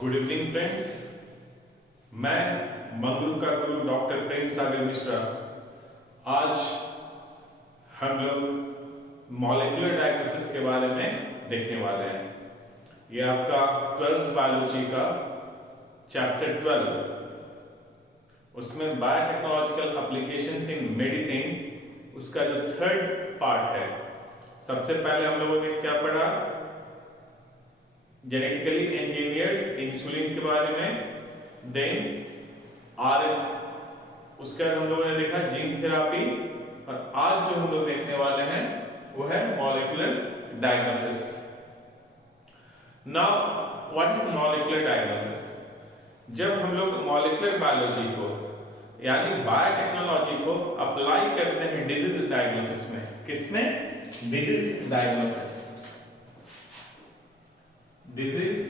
Good evening friends. मैं मंगरू का गुरु doctor Prem Sagar Mishra आज हम लोग मॉलिक्यूलर डायग्नोसिस के बारे में देखने वाले हैं। ये आपका 12th बायोलॉजी का चैप्टर 12, उसमें बायोटेक्नोलॉजिकल एप्लीकेशंस इन मेडिसिन, उसका जो थर्ड पार्ट है। सबसे पहले हम लोगों ने क्या पढ़ा? जेनेटिकली इंजीनियर्ड इंसुलिन के बारे में, देन उसके बाद हम लोगों ने देखा जीन थेरापी, और आज जो हम लोग देखने वाले हैं वो है molecular diagnosis. Now what is molecular diagnosis? जब हम लोग मॉलिक्यूलर बायोलॉजी को यानी बायोटेक्नोलॉजी को अप्लाई करते हैं डिजीज डायग्नोसिस में, किसमें? Disease diagnosis. Disease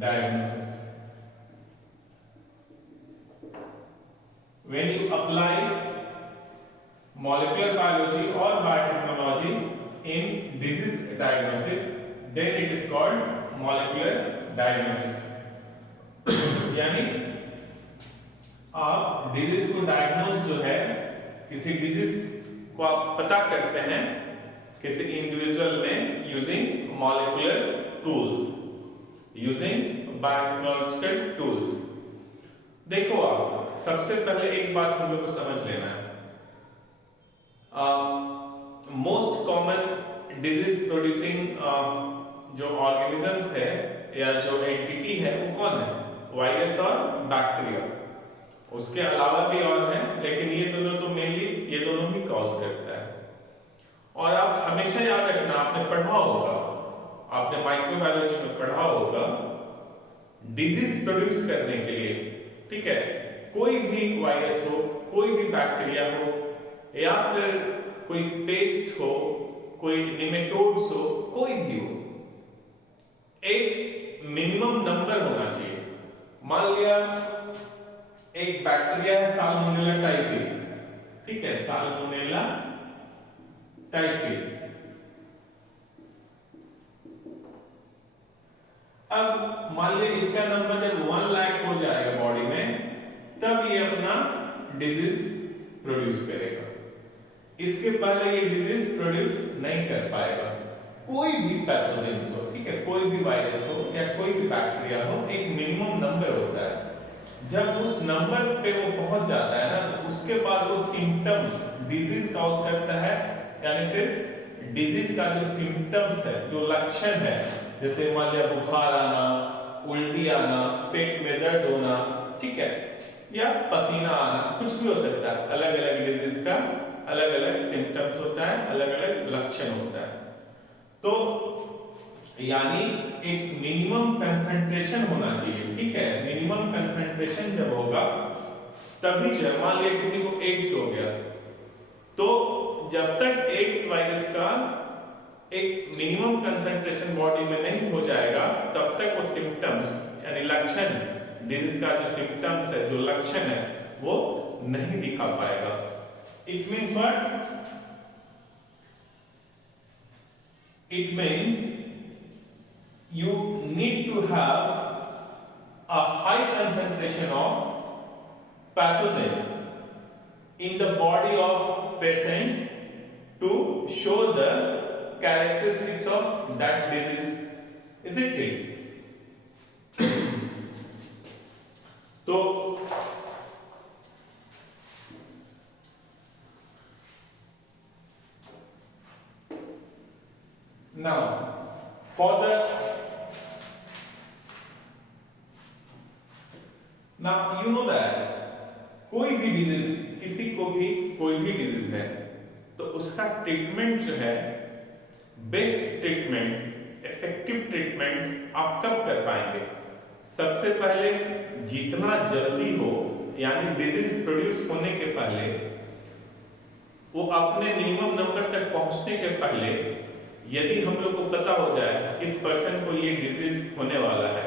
diagnosis. When you apply molecular biology or biotechnology in disease diagnosis, then it is called molecular diagnosis. यानी आप डिजीज को डायग्नोज जो है, किसी डिजीज को आप पता करते हैं किसी इंडिविजुअल में using molecular tools, using biotechnological tools. देखो, आप सबसे पहले एक बात हम लोग को समझ लेना है। मोस्ट कॉमन डिजीज प्रोड्यूसिंग जो ऑर्गेनिजम्स है या जो एंटिटी है वो कौन है? वायरस और बैक्टीरिया। उसके अलावा भी और हैं, लेकिन ये दोनों तो मेनली ये दोनों ही कॉज करता है। और आप हमेशा याद रखना, आपने पढ़ा होगा, आपने माइक्रोबायोलॉजी में पढ़ा होगा, डिजीज प्रोड्यूस करने के लिए, ठीक है, कोई भी वायरस हो, कोई भी बैक्टीरिया हो, या फिर कोई पेस्ट हो, कोई निमेटोड्स हो, कोई भी हो, एक मिनिमम नंबर होना चाहिए। मान लिया एक बैक्टीरिया है साल्मोनेला टाइफी, ठीक है, साल्मोनेला टाइफी। अब मान लीजिए इसका नंबर जब 1 लाख हो जाएगा बॉडी में, तब ये अपना डिजीज प्रोड्यूस करेगा। इसके पहले ये डिजीज प्रोड्यूस नहीं कर पाएगा। कोई भी पैथोजन हो, ठीक है, कोई भी वायरस हो या कोई भी बैक्टीरिया हो, एक मिनिमम नंबर होता है। जब उस नंबर पे वो पहुंच जाता है ना, तो उसके बाद वो सिम्टम्स डिजीज कॉज करता है, यानी फिर डिजीज का जो सिम्टम्स है, जो लक्षण है, जैसे मान लिया बुखार आना, उल्टी आना, पेट में दर्द होना, ठीक है, या पसीना आना, कुछ भी हो सकता है। अलग अलग डिजीज का अलग अलग सिम्टम्स होता है, अलग अलग लक्षण होता है। तो यानी एक मिनिमम कंसंट्रेशन होना चाहिए, ठीक है। मिनिमम कंसंट्रेशन जब होगा तभी जो, मान लिया किसी को एड्स हो गया, तो जब तक एड्स वायरस का एक मिनिमम कंसंट्रेशन बॉडी में नहीं हो जाएगा, तब तक वो सिम्टम्स यानी लक्षण, डिजीज का जो सिम्टम्स है, जो लक्षण है, वो नहीं दिखा पाएगा। It means what? It means you need to have a high concentration of pathogen in the body of patient to show the characteristics of that disease, isn't it? तो now for the now you know that कोई भी disease, किसी को भी कोई भी disease है, तो उसका ट्रीटमेंट जो है, बेस्ट ट्रीटमेंट, इफेक्टिव ट्रीटमेंट आप कब कर पाएंगे? सबसे पहले जितना जल्दी हो, यानी डिजीज प्रोड्यूस होने के पहले, वो अपने मिनिमम नंबर तक पहुंचने के पहले, यदि हम लोग को पता हो जाए किस पर्सन को ये डिजीज होने वाला है,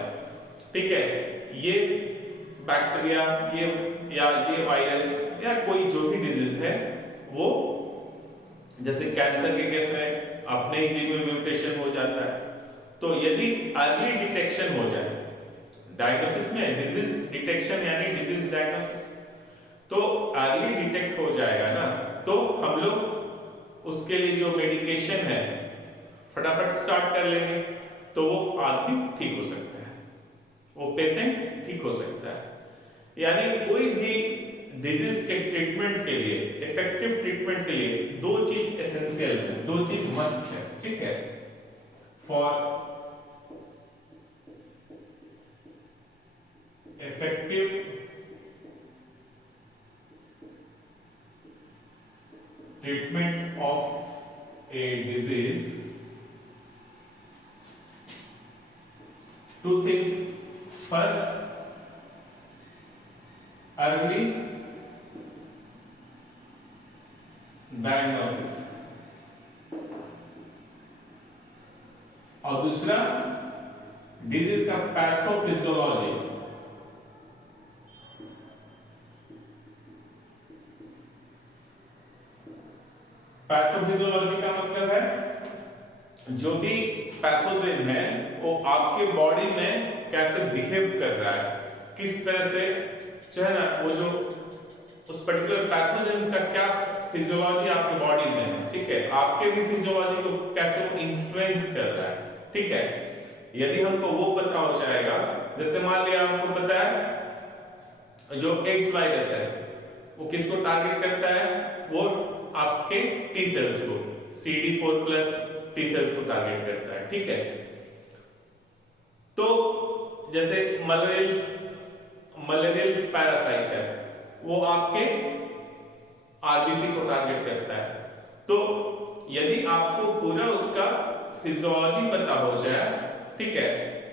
ठीक है, ये बैक्टीरिया, ये वायरस या कोई जो भी डिजीज है, वो जैसे कैंसर के केस में अपने ही जीन में म्यूटेशन हो जाता है, तो यदि अर्ली डिटेक्शन हो जाए डायग्नोसिस में, डिजीज डिटेक्शन यानी डिजीज डायग्नोसिस, तो अर्ली डिटेक्ट हो जाएगा ना, तो हम लोग उसके लिए जो मेडिकेशन है फटाफट स्टार्ट कर लेंगे, तो वो आदमी ठीक हो सकता है, वो पेशेंट ठीक हो सकता है। यानी कोई भी डिजीज के ट्रीटमेंट के लिए, इफेक्टिव ट्रीटमेंट के लिए दो चीज एसेंशियल है, दो चीज मस्ट है, ठीक है। For effective treatment of a disease, two things. First, early diagnosis, और दूसरा डिजीज का पैथोफिजियोलॉजी। पैथोफिजियोलॉजी का मतलब है जो भी पैथोजेन है वो आपके बॉडी में कैसे बिहेव कर रहा है, किस तरह से जो है ना, वो जो उस पर्टिकुलर पैथोजेंस का क्या फिजियोलॉजी आपके बॉडी में है, ठीक है, आपके भी फिजियोलॉजी को कैसे वो इन्फ्लुएंस कर रहा है, ठीक है। यदि हमको वो पता हो जाएगा, जैसे मान लिया आपको पता है जो एड्स वायरस है वो किसको टारगेट करता है, वो आपके टी सेल्स को, CD4+ टी सेल्स को टारगेट करता है, ठीक है। तो जैसे मलेरियल पैरासाइट है वो आपके आरबीसी को टारगेट करता है। तो यदि आपको पूरा उसका फिजियोलॉजी पता हो जाए, ठीक है,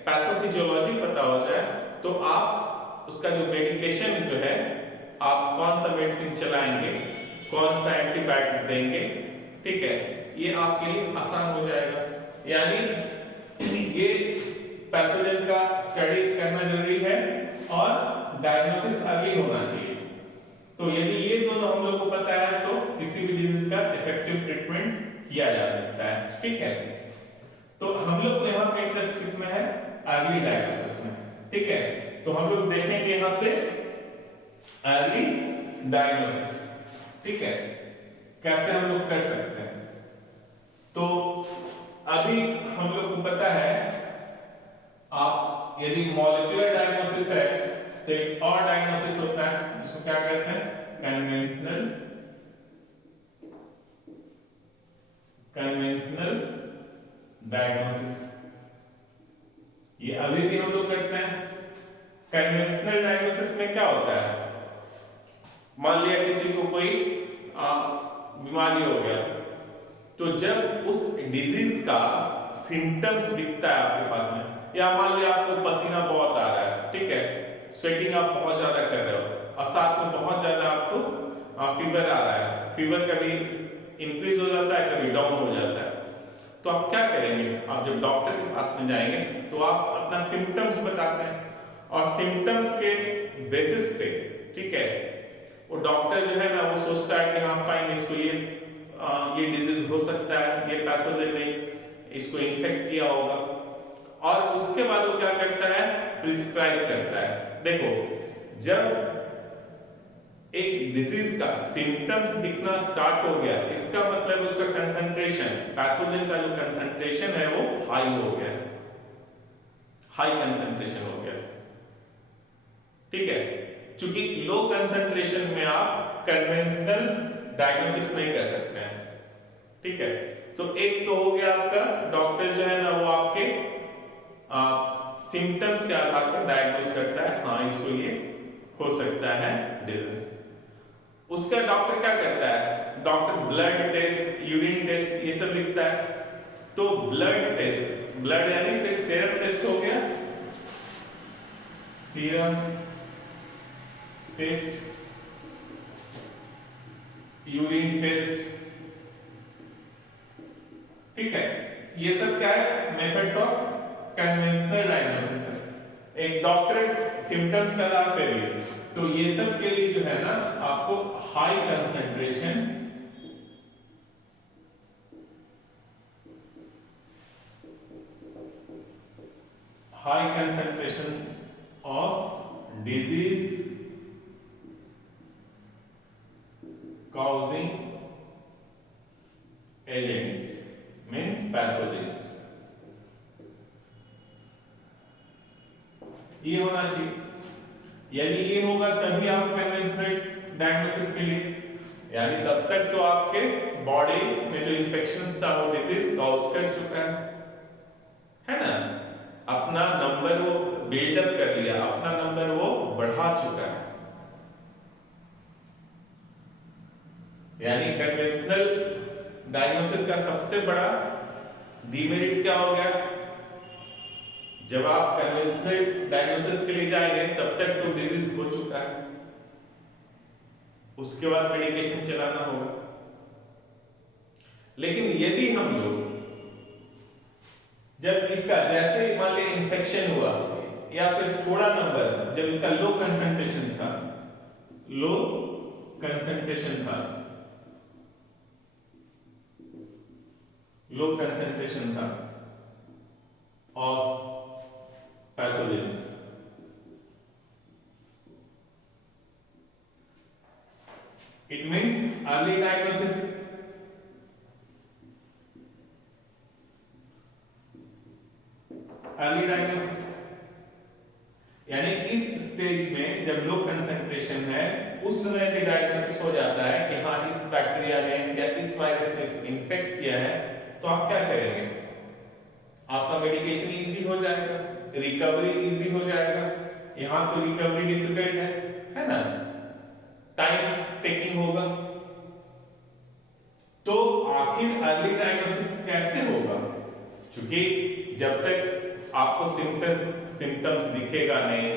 पैथोफिजियोलॉजी पता हो जाए, तो आप उसका जो मेडिकेशन जो है, आप कौन सा मेडिसिन चलाएंगे, कौन सा एंटीबायोटिक देंगे, ठीक है, ये आपके लिए आसान हो जाएगा। यानी ये पैथोजन का स्टडी करना जरूरी है और डायग्नोसिस अर्ली होना चाहिए। तो यदि ये दोनों हम लोग को पता है तो किसी भी डिजीज का इफेक्टिव ट्रीटमेंट किया जा सकता है, ठीक है। तो हम लोग को यहाँ पे इंटरेस्ट किसमें है, अर्ली डायग्नोसिस में, ठीक है। तो हम लोग देखेंगे यहाँ पे अर्ली डायग्नोसिस, ठीक है, कैसे हम लोग कर सकते हैं। तो अभी हम लोग को पता है, आप यदि मॉलिक्यूलर डायग्नोसिस है तो एक और डायग्नोसिस होता है जिसको क्या कहते हैं, कन्वेंशनल डायग्नोसिस। ये अभी भी हम लोग करते हैं। कन्वेंशनल डायग्नोसिस में क्या होता है, मान लिया किसी को कोई बीमारी हो गया, तो जब उस डिजीज का सिम्टम्स दिखता है आपके पास में, या मान लिया आपको पसीना बहुत आ रहा है, ठीक है, स्वेटिंग आप बहुत ज्यादा कर रहे हो और साथ में बहुत ज्यादा आपको फीवर आ रहा है, फीवर कभी इंक्रीज हो जाता है कभी डाउन हो जाता है, तो आप क्या करेंगे, आप जब डॉक्टर के पास में जाएंगे तो आप अपना सिम्टम्स बताते हैं और सिम्टम्स के बेसिस पे, ठीक है, वो डॉक्टर जो है ना वो सोचता है कि हाँ फाइन, इसको ये डिजीज हो सकता है, ये पैथोजन ने इसको इन्फेक्ट किया होगा, और उसके बाद वो क्या करता है, प्रिस्क्राइब करता है। देखो, जब एक डिजीज का सिम्टम्स दिखना स्टार्ट हो गया, इसका मतलब उसका कंसंट्रेशन, पैथोजन का जो कंसंट्रेशन है वो हाई हो गया, हाई कंसंट्रेशन हो गया, ठीक है। क्योंकि लो कंसंट्रेशन में आप कन्वेंशनल डायग्नोसिस नहीं कर सकते हैं, ठीक है। तो एक तो हो गया आपका, डॉक्टर जो है ना वो आपके सिम्टम्स के आधार पर डायग्नोस करता है, हाँ इसको ये हो सकता है डिजीज। उसका डॉक्टर क्या करता है, doctor blood test, urine test ये सब लिखता है। तो ब्लड टेस्ट, ब्लड यानी फिर सीरम टेस्ट हो गया, सीरम टेस्ट, यूरिन टेस्ट, ठीक है, ये सब क्या है, मेथड्स ऑफ कन्वेंशनल डायग्नोसिस है। एक डॉक्टर सिम्टम्स का आधार पे भी, तो ये सब के लिए जो है ना आपको high concentration high concentration of disease causing agents means pathogens, ये होना चाहिए। यदि ये होगा तभी आप कन्वेंशनल डायग्नोसिस के लिए, यानी तब तक तो आपके बॉडी में जो इंफेक्शंस था वो डिजीज कॉज कर चुका है ना, अपना नंबर वो बिल्डअप कर लिया, अपना नंबर वो बढ़ा चुका है। यानी कन्वेंशनल डायग्नोसिस का सबसे बड़ा डीमेरिट क्या हो गया, जब आप कन्वेंशनल डायग्नोसिस के लिए जाएंगे तब तक तो डिजीज हो चुका है, उसके बाद मेडिकेशन चलाना होगा। लेकिन यदि हम लोग जब इसका जैसे मान लीजिए इंफेक्शन हुआ या फिर थोड़ा नंबर जब इसका लो कंसंट्रेशन था, लो कंसंट्रेशन था, लो कंसंट्रेशन था of pathogens, it means early diagnosis, early diagnosis यानी इस स्टेज में जब लो कंसंट्रेशन है उस समय भी डायग्नोसिस हो जाता है कि हाँ इस बैक्टीरिया ने या इस वायरस ने इसको इन्फेक्ट किया है, तो आप क्या करेंगे, आपका मेडिकेशन इजी हो जाएगा, रिकवरी इजी हो जाएगा। यहाँ तो रिकवरी डिफिकल्ट है ना, टाइम टेकिंग होगा। तो आखिर अर्ली डायग्नोसिस कैसे होगा, क्योंकि जब तक आपको सिम्टम्स दिखेगा नहीं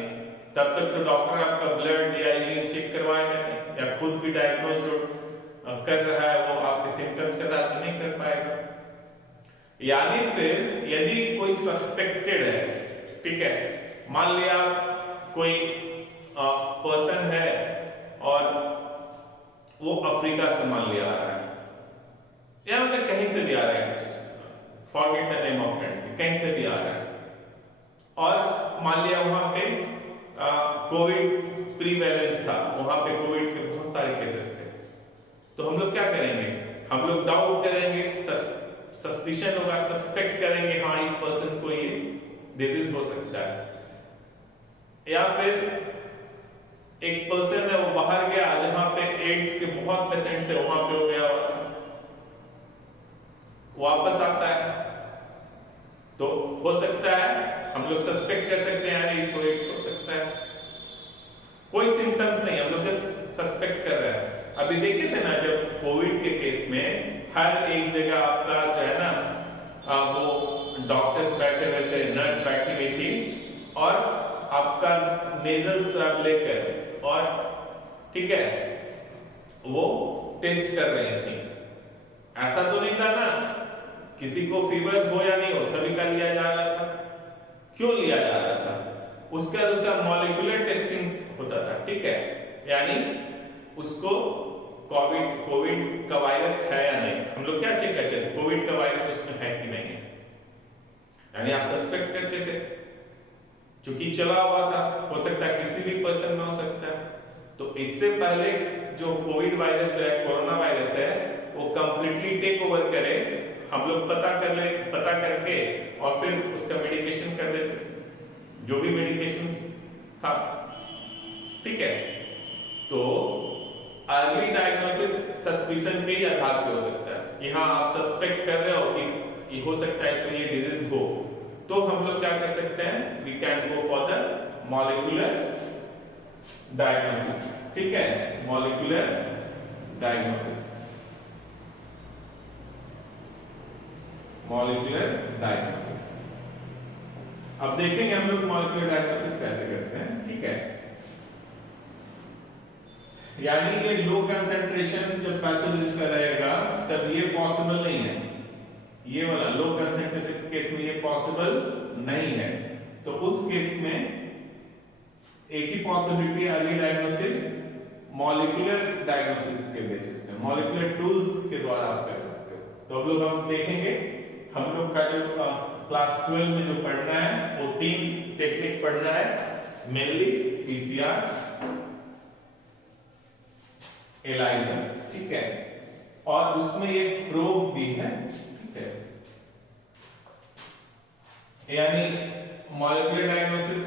तब तक तो डॉक्टर आपका ब्लड या यूरिन चेक करवाएगा नहीं, या खुद भी डायग्नोज जो कर रहा है वो आपके सिम्टम्स के साथ नहीं कर पाएगा। यानी फिर यदि कोई सस्पेक्टेड है, ठीक है, मान लिया कोई पर्सन है और वो अफ्रीका से मान लिया आ रहा है, या मतलब कहीं से भी आ रहा है, forget the name of country, कहीं से भी आ रहा है, और मान लिया वहां पे कोविड प्रीवेलेंस था, वहां पे कोविड के बहुत सारे केसेस थे, तो हम लोग क्या करेंगे, हम लोग डाउट करेंगे, सस्पिशन होगा, सस्पेक्ट करेंगे हाँ इस पर्सन को ये डिजीज हो सकता है। या फिर एक पर्सन है वो बाहर गया जहां पे एड्स के बहुत पेशेंट थे, वहां पे हो गया हुआ था, वापस आता है, तो हो सकता है हम लोग सस्पेक्ट कर सकते हैं यानी इसको एड्स हो सकता है, कोई सिम्टम्स नहीं, हम लोग जस्ट सस्पेक्ट कर रहे हैं। अभी देखे थे ना जब कोविड के केस में हर एक जगह आपका जो है ना वो डॉक्टर्स बैठे हुए थे, नर्स बैठी हुई थी और आपका नेजल स्वैब लेकर और ठीक है वो टेस्ट कर रहे थे। ऐसा तो नहीं था ना किसी को फीवर हो या नहीं हो सभी का लिया जा रहा था, क्यों लिया जा रहा था, उसका मॉलिक्यूलर टेस्टिंग होता था, ठीक है, यानी उसको कोविड का वायरस है या नहीं, हम लोग क्या चेक करते थे, कोविड का वायरस उसमें है कि नहीं है, यानी आप सस्पेक्ट करते थे, क्योंकि चला हुआ था, हो सकता है किसी भी पर्सन में हो सकता है। तो इससे पहले जो कोविड वायरस जो है, कोरोना वायरस है, वो कंप्लीटली टेक ओवर करे, हम लोग पता करके और फिर उसका मेडिकेशन कर देते थे, जो भी मेडिकेशन था, ठीक है। तो अर्ली डायग्नोसिस सस्पिशन के ही आधार पे हो सकता है कि हाँ आप सस्पेक्ट कर रहे हो कि ये हो सकता है इसमें ये डिजीज हो, तो हम लोग क्या कर सकते हैं, we can go for the molecular diagnosis, ठीक है, मॉलिक्यूलर डायग्नोसिस, मॉलिक्यूलर डायग्नोसिस। अब देखेंगे हम लोग मॉलिक्यूलर डायग्नोसिस कैसे करते हैं, ठीक है। यानी ये लो कंसंट्रेशन जब पैथोजेंस का रहेगा तब ये पॉसिबल नहीं है, ये वाला लो कंसंट्रेशन केस में ये पॉसिबल नहीं है, तो उस केस में एक ही possibility early diagnosis molecular diagnosis के बेसिस पे, मॉलिक्यूलर टूल्स के द्वारा आप कर सकते हो। तो अब लोग हम देखेंगे हम लोग का जो क्लास 12 में जो पढ़ना है वो 3 टेक्निक पढ़ना है, मेनली पीसीआर, एलाइजा, ठीक है, और उसमें एक प्रोब भी है, ठीक है, यानी molecular diagnosis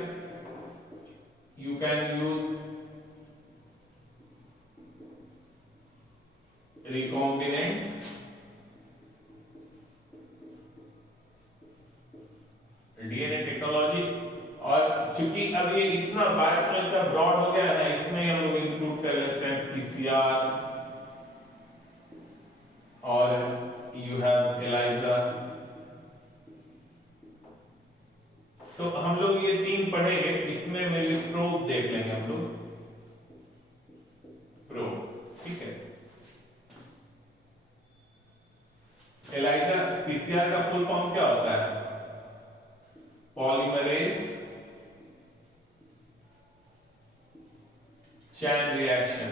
you can use recombinant DNA technology. और चूंकि अब ये इतना बायोटेक्नोलॉजी इतना ब्रॉड हो गया है, इसमें हम लोग इंक्लूड कर लेते हैं पीसीआर और यू हैव एलाइजा। तो हम लोग ये 3 पढ़ेंगे, इसमें मेरे प्रोब देख लेंगे हम लोग, प्रोब, ठीक है। एलाइजा पीसीआर का फुल फॉर्म क्या होता है? Polymerase chain reaction.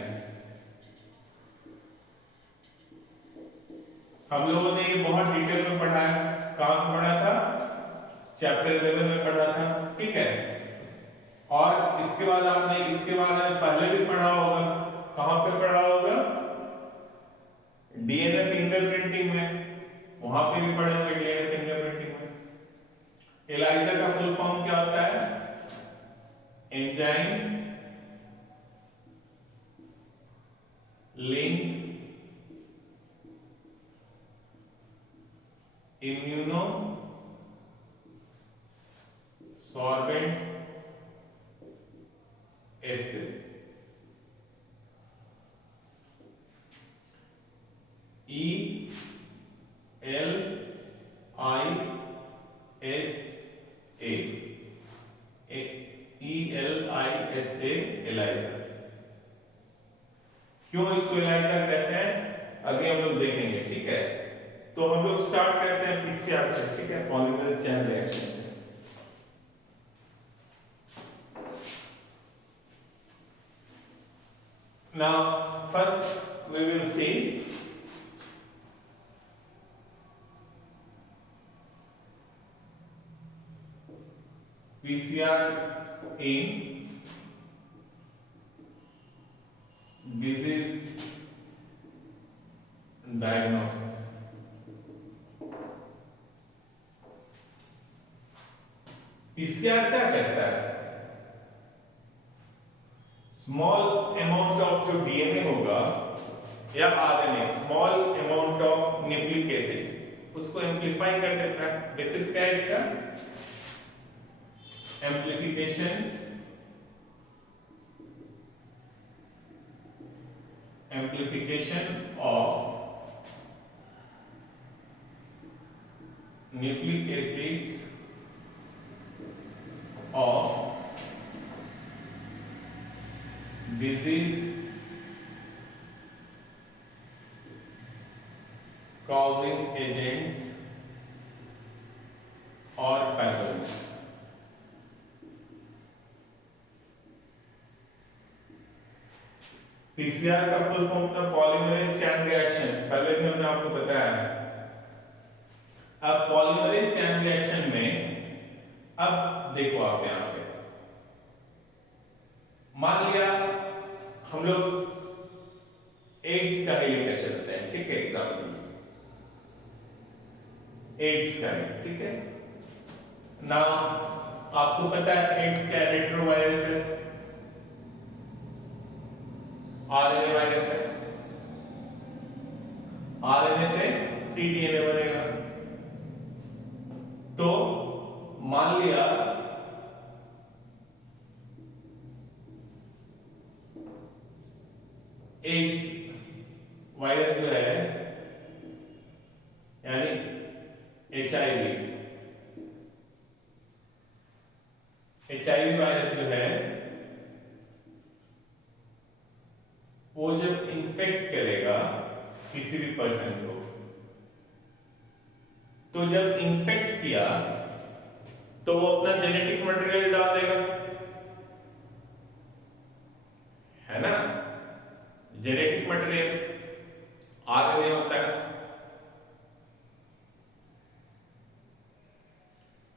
हम लोगों ने ये बहुत डिटेल में पढ़ा है, कहां पढ़ा था? चैप्टर 11 में पढ़ा था, ठीक है। और इसके बाद आपने इसके बारे में पहले भी पढ़ा होगा, कहां पे पढ़ा होगा? डीएनए फिंगरप्रिंटिंग में, वहां पे भी पढ़ेंगे डीएनए फिंगरप्रिंटिंग में। एलाइजा का फुल फॉर्म क्या होता है? Enzyme linked immunosorbent acid. ELISA ELISA. क्यों इसको एलाइजा कहते हैं अभी हम लोग देखेंगे, ठीक है। तो हम लोग स्टार्ट करते हैं पीसीआर से, ठीक है, पॉलीमरेज चेन रिएक्शन से। Now first we will see PCR in disease diagnosis। PCR क्या कहता है? स्मॉल अमाउंट ऑफ जो डीएनए होगा या RNA, small amount of nucleic acids, उसको एम्प्लीफाई कर देता है। बेसिस क्या है इसका? Amplifications, amplification of nucleic acids of disease causing agents or pathogens। PCR का फुल फॉर्म था पॉलीमरेज चेन रिएक्शन, पहले भी हमने आपको बताया है। अब पॉलीमरेज चेन रिएक्शन में अब देखो आप यहां पे मान लिया हम लोग एड्स का ही लेकर चलते हैं, ठीक है, एग्जाम्पल एड्स का है, ठीक है ना। आपको पता है एड्स क्या रेट्रोवायरस है, आरएनए वायरस है, आरएनए से सीडीएनए बनेगा। तो मान लिया एड्स वायरस जो है यानी एचआईवी वायरस जो है वो जब इन्फेक्ट करेगा किसी भी पर्सन को, तो जब इन्फेक्ट किया तो वो अपना जेनेटिक मटेरियल डाल देगा, है ना। जेनेटिक मटेरियल आरएनए होता है।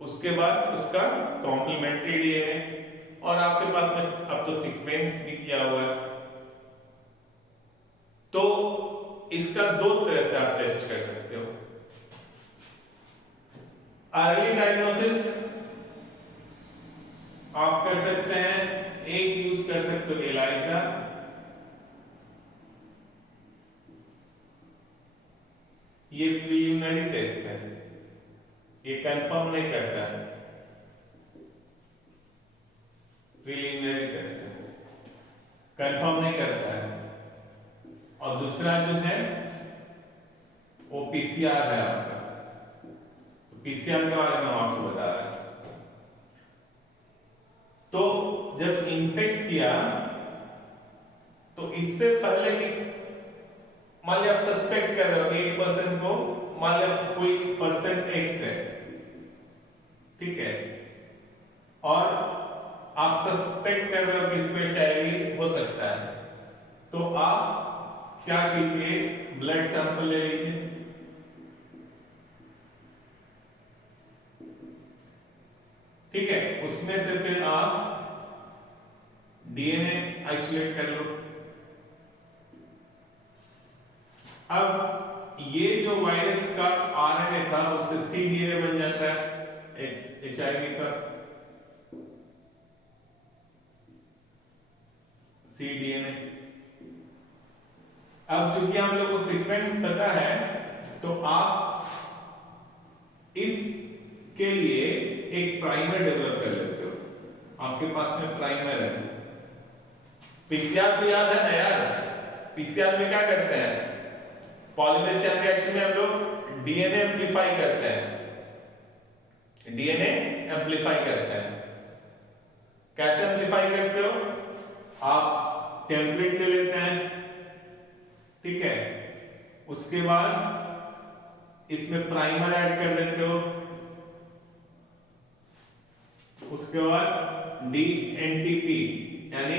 उसके बाद उसका कॉम्प्लीमेंट्री डीएनए, और आपके पास में अब तो सीक्वेंस भी किया हुआ है। तो इसका दो तरह से आप टेस्ट कर सकते हो। अर्ली डायग्नोसिस आप कर सकते हैं, एक यूज कर सकते हो एलाइजा, ये प्रीलिमिनरी टेस्ट है, ये कंफर्म नहीं करता है, प्रीलिमिनरी टेस्ट है, कंफर्म नहीं करता है। और दूसरा जो है वो पीसीआर है आपका, पीसीआर के बारे में हम आपको बता रहे हैं। तो जब इन्फेक्ट किया तो इससे पहले कि मान लिया आप सस्पेक्ट कर रहे हो कि एक पर्सन को, मान लिया कोई पर्सन एक्स है, ठीक है, और आप सस्पेक्ट कर रहे हो कि इसमें एचआईवी हो सकता है, तो आप क्या कीजिए, ब्लड सैंपल ले लीजिए, ठीक है, उसमें से फिर आप डीएनए आइसोलेट कर लो। अब ये जो वायरस का आरएनए था उससे सी डीएनए बन जाता है एचआईवी का, सी डीएनए। अब चूंकि हम लोग को सीक्वेंस पता है, तो आप इसके लिए एक प्राइमर डेवलप कर लेते हो। आपके पास में प्राइमर है, पीसीआर तो याद है ना यार, पीसीआर में क्या करते हैं, पॉलीमरेज चेन रिएक्शन में हम लोग डीएनए एम्प्लीफाई करते हैं, डीएनए एम्प्लीफाई करते हैं। कैसे एम्प्लीफाई करते हो, आप टेम्पलेट ले लेते हैं, ठीक है, उसके बाद इसमें प्राइमर ऐड कर देते हो, उसके बाद डीएनटीपी यानी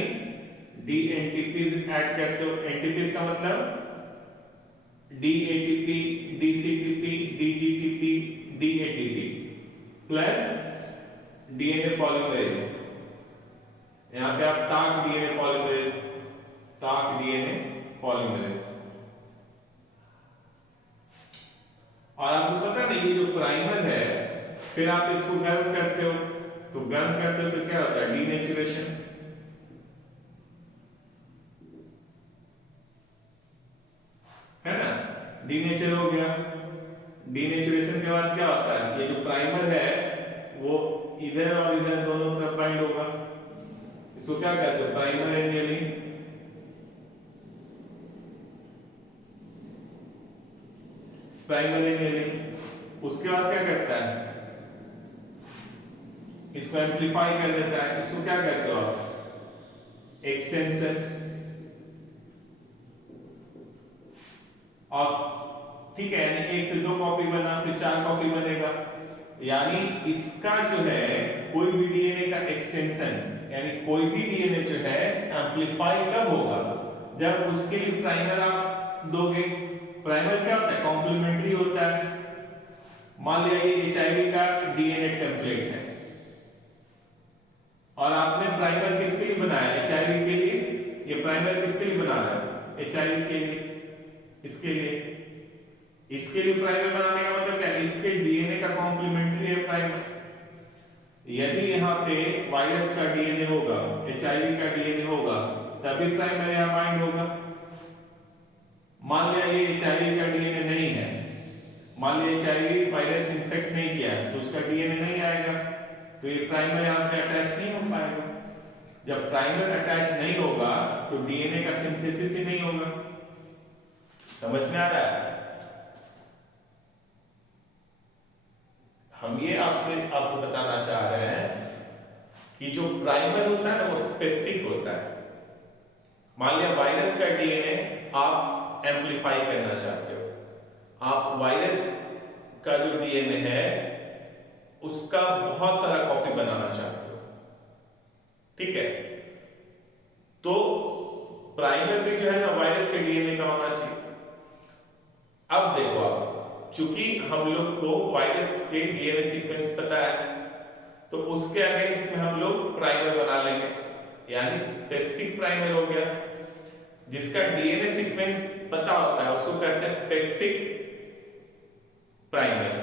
डीएनटीपीज ऐड करते हो। एनटीपीज का मतलब डीएटीपी, डीसीटीपी, डीजीटीपी, डीएटीपी प्लस डीएनए पॉलीमरेज। यहां पे आप टाक डीएनए पॉलीमरेज, टाक डीएनए पॉलीमरेज। और आपको पता नहीं ये जो प्राइमर है, फिर आप इसको गर्म करते हो, तो गर्म करते हो तो क्या होता है, डीनेचुरेशन, है ना, डीनेचर हो गया। डीनेचुरेशन के बाद क्या होता है, ये जो प्राइमर है वो इधर और इधर दोनों तरफ बाइंड होगा, इसको क्या कहते हैं, प्राइमर एंगलिंग। प्राइमर एंगलिंग उसके बाद क्या करता है, इसको एम्प्लीफाई कर देता है, इसको क्या कहते हो आप, एक्सटेंशन। और ठीक है, यानी एक से दो कॉपी बना, फिर 4 कॉपी बनेगा, यानी इसका जो है कोई भी डीएनए का एक्सटेंशन, यानी कोई भी डीएनए जो है एम्प्लीफाई कब होगा, जब उसके लिए प्राइमर आप दोगे। प्राइमर क्या होता है, कॉम्प्लीमेंट्री होता है। मान लिया ये एचआईवी का डीएनए टेम्पलेट है और आपने प्राइमर किसके लिए बनाया, एचआईवी के लिए। ये प्राइमर किसके लिए बना रहा है, एचआईवी के लिए, इसके लिए। इसके लिए प्राइमर बनाने का मतलब क्या है, इसके डीएनए का कॉम्प्लीमेंट्री है प्राइमर। यदि यहाँ पे वायरस का डीएनए होगा, एचआईवी का डीएनए होगा, तभी प्राइमर यहाँ बाइंड होगा। मान लिया ये एचआईवी का डीएनए नहीं है, मान लिया एचआईवी वायरस इंफेक्ट नहीं किया है, तो उसका डीएनए नहीं आएगा, तो ये प्राइमर यहाँ पे अटैच नहीं हो पाएगा। जब प्राइमर अटैच नहीं होगा तो डीएनए का सिंथेसिस ही नहीं होगा। समझ में आ रहा है? हम ये आपको बताना चाह रहे हैं कि जो प्राइमर होता है ना वो स्पेसिफिक होता है। मान लिया वायरस का डीएनए आप एम्प्लीफाई करना चाहते हो, आप वायरस का जो डीएनए है उसका बहुत सारा कॉपी बनाना चाहते हो, ठीक है, तो प्राइमर भी जो है ना वायरस के डीएनए का होना चाहिए। अब देखो, आप चूंकि हम लोग को वायरस के डीएनए सीक्वेंस पता है, तो उसके अगेंस्ट में हम लोग प्राइमर बना लेंगे, यानी स्पेसिफिक प्राइमर हो गया। जिसका डीएनए सीक्वेंस पता होता है उसको कहते हैं स्पेसिफिक प्राइमर,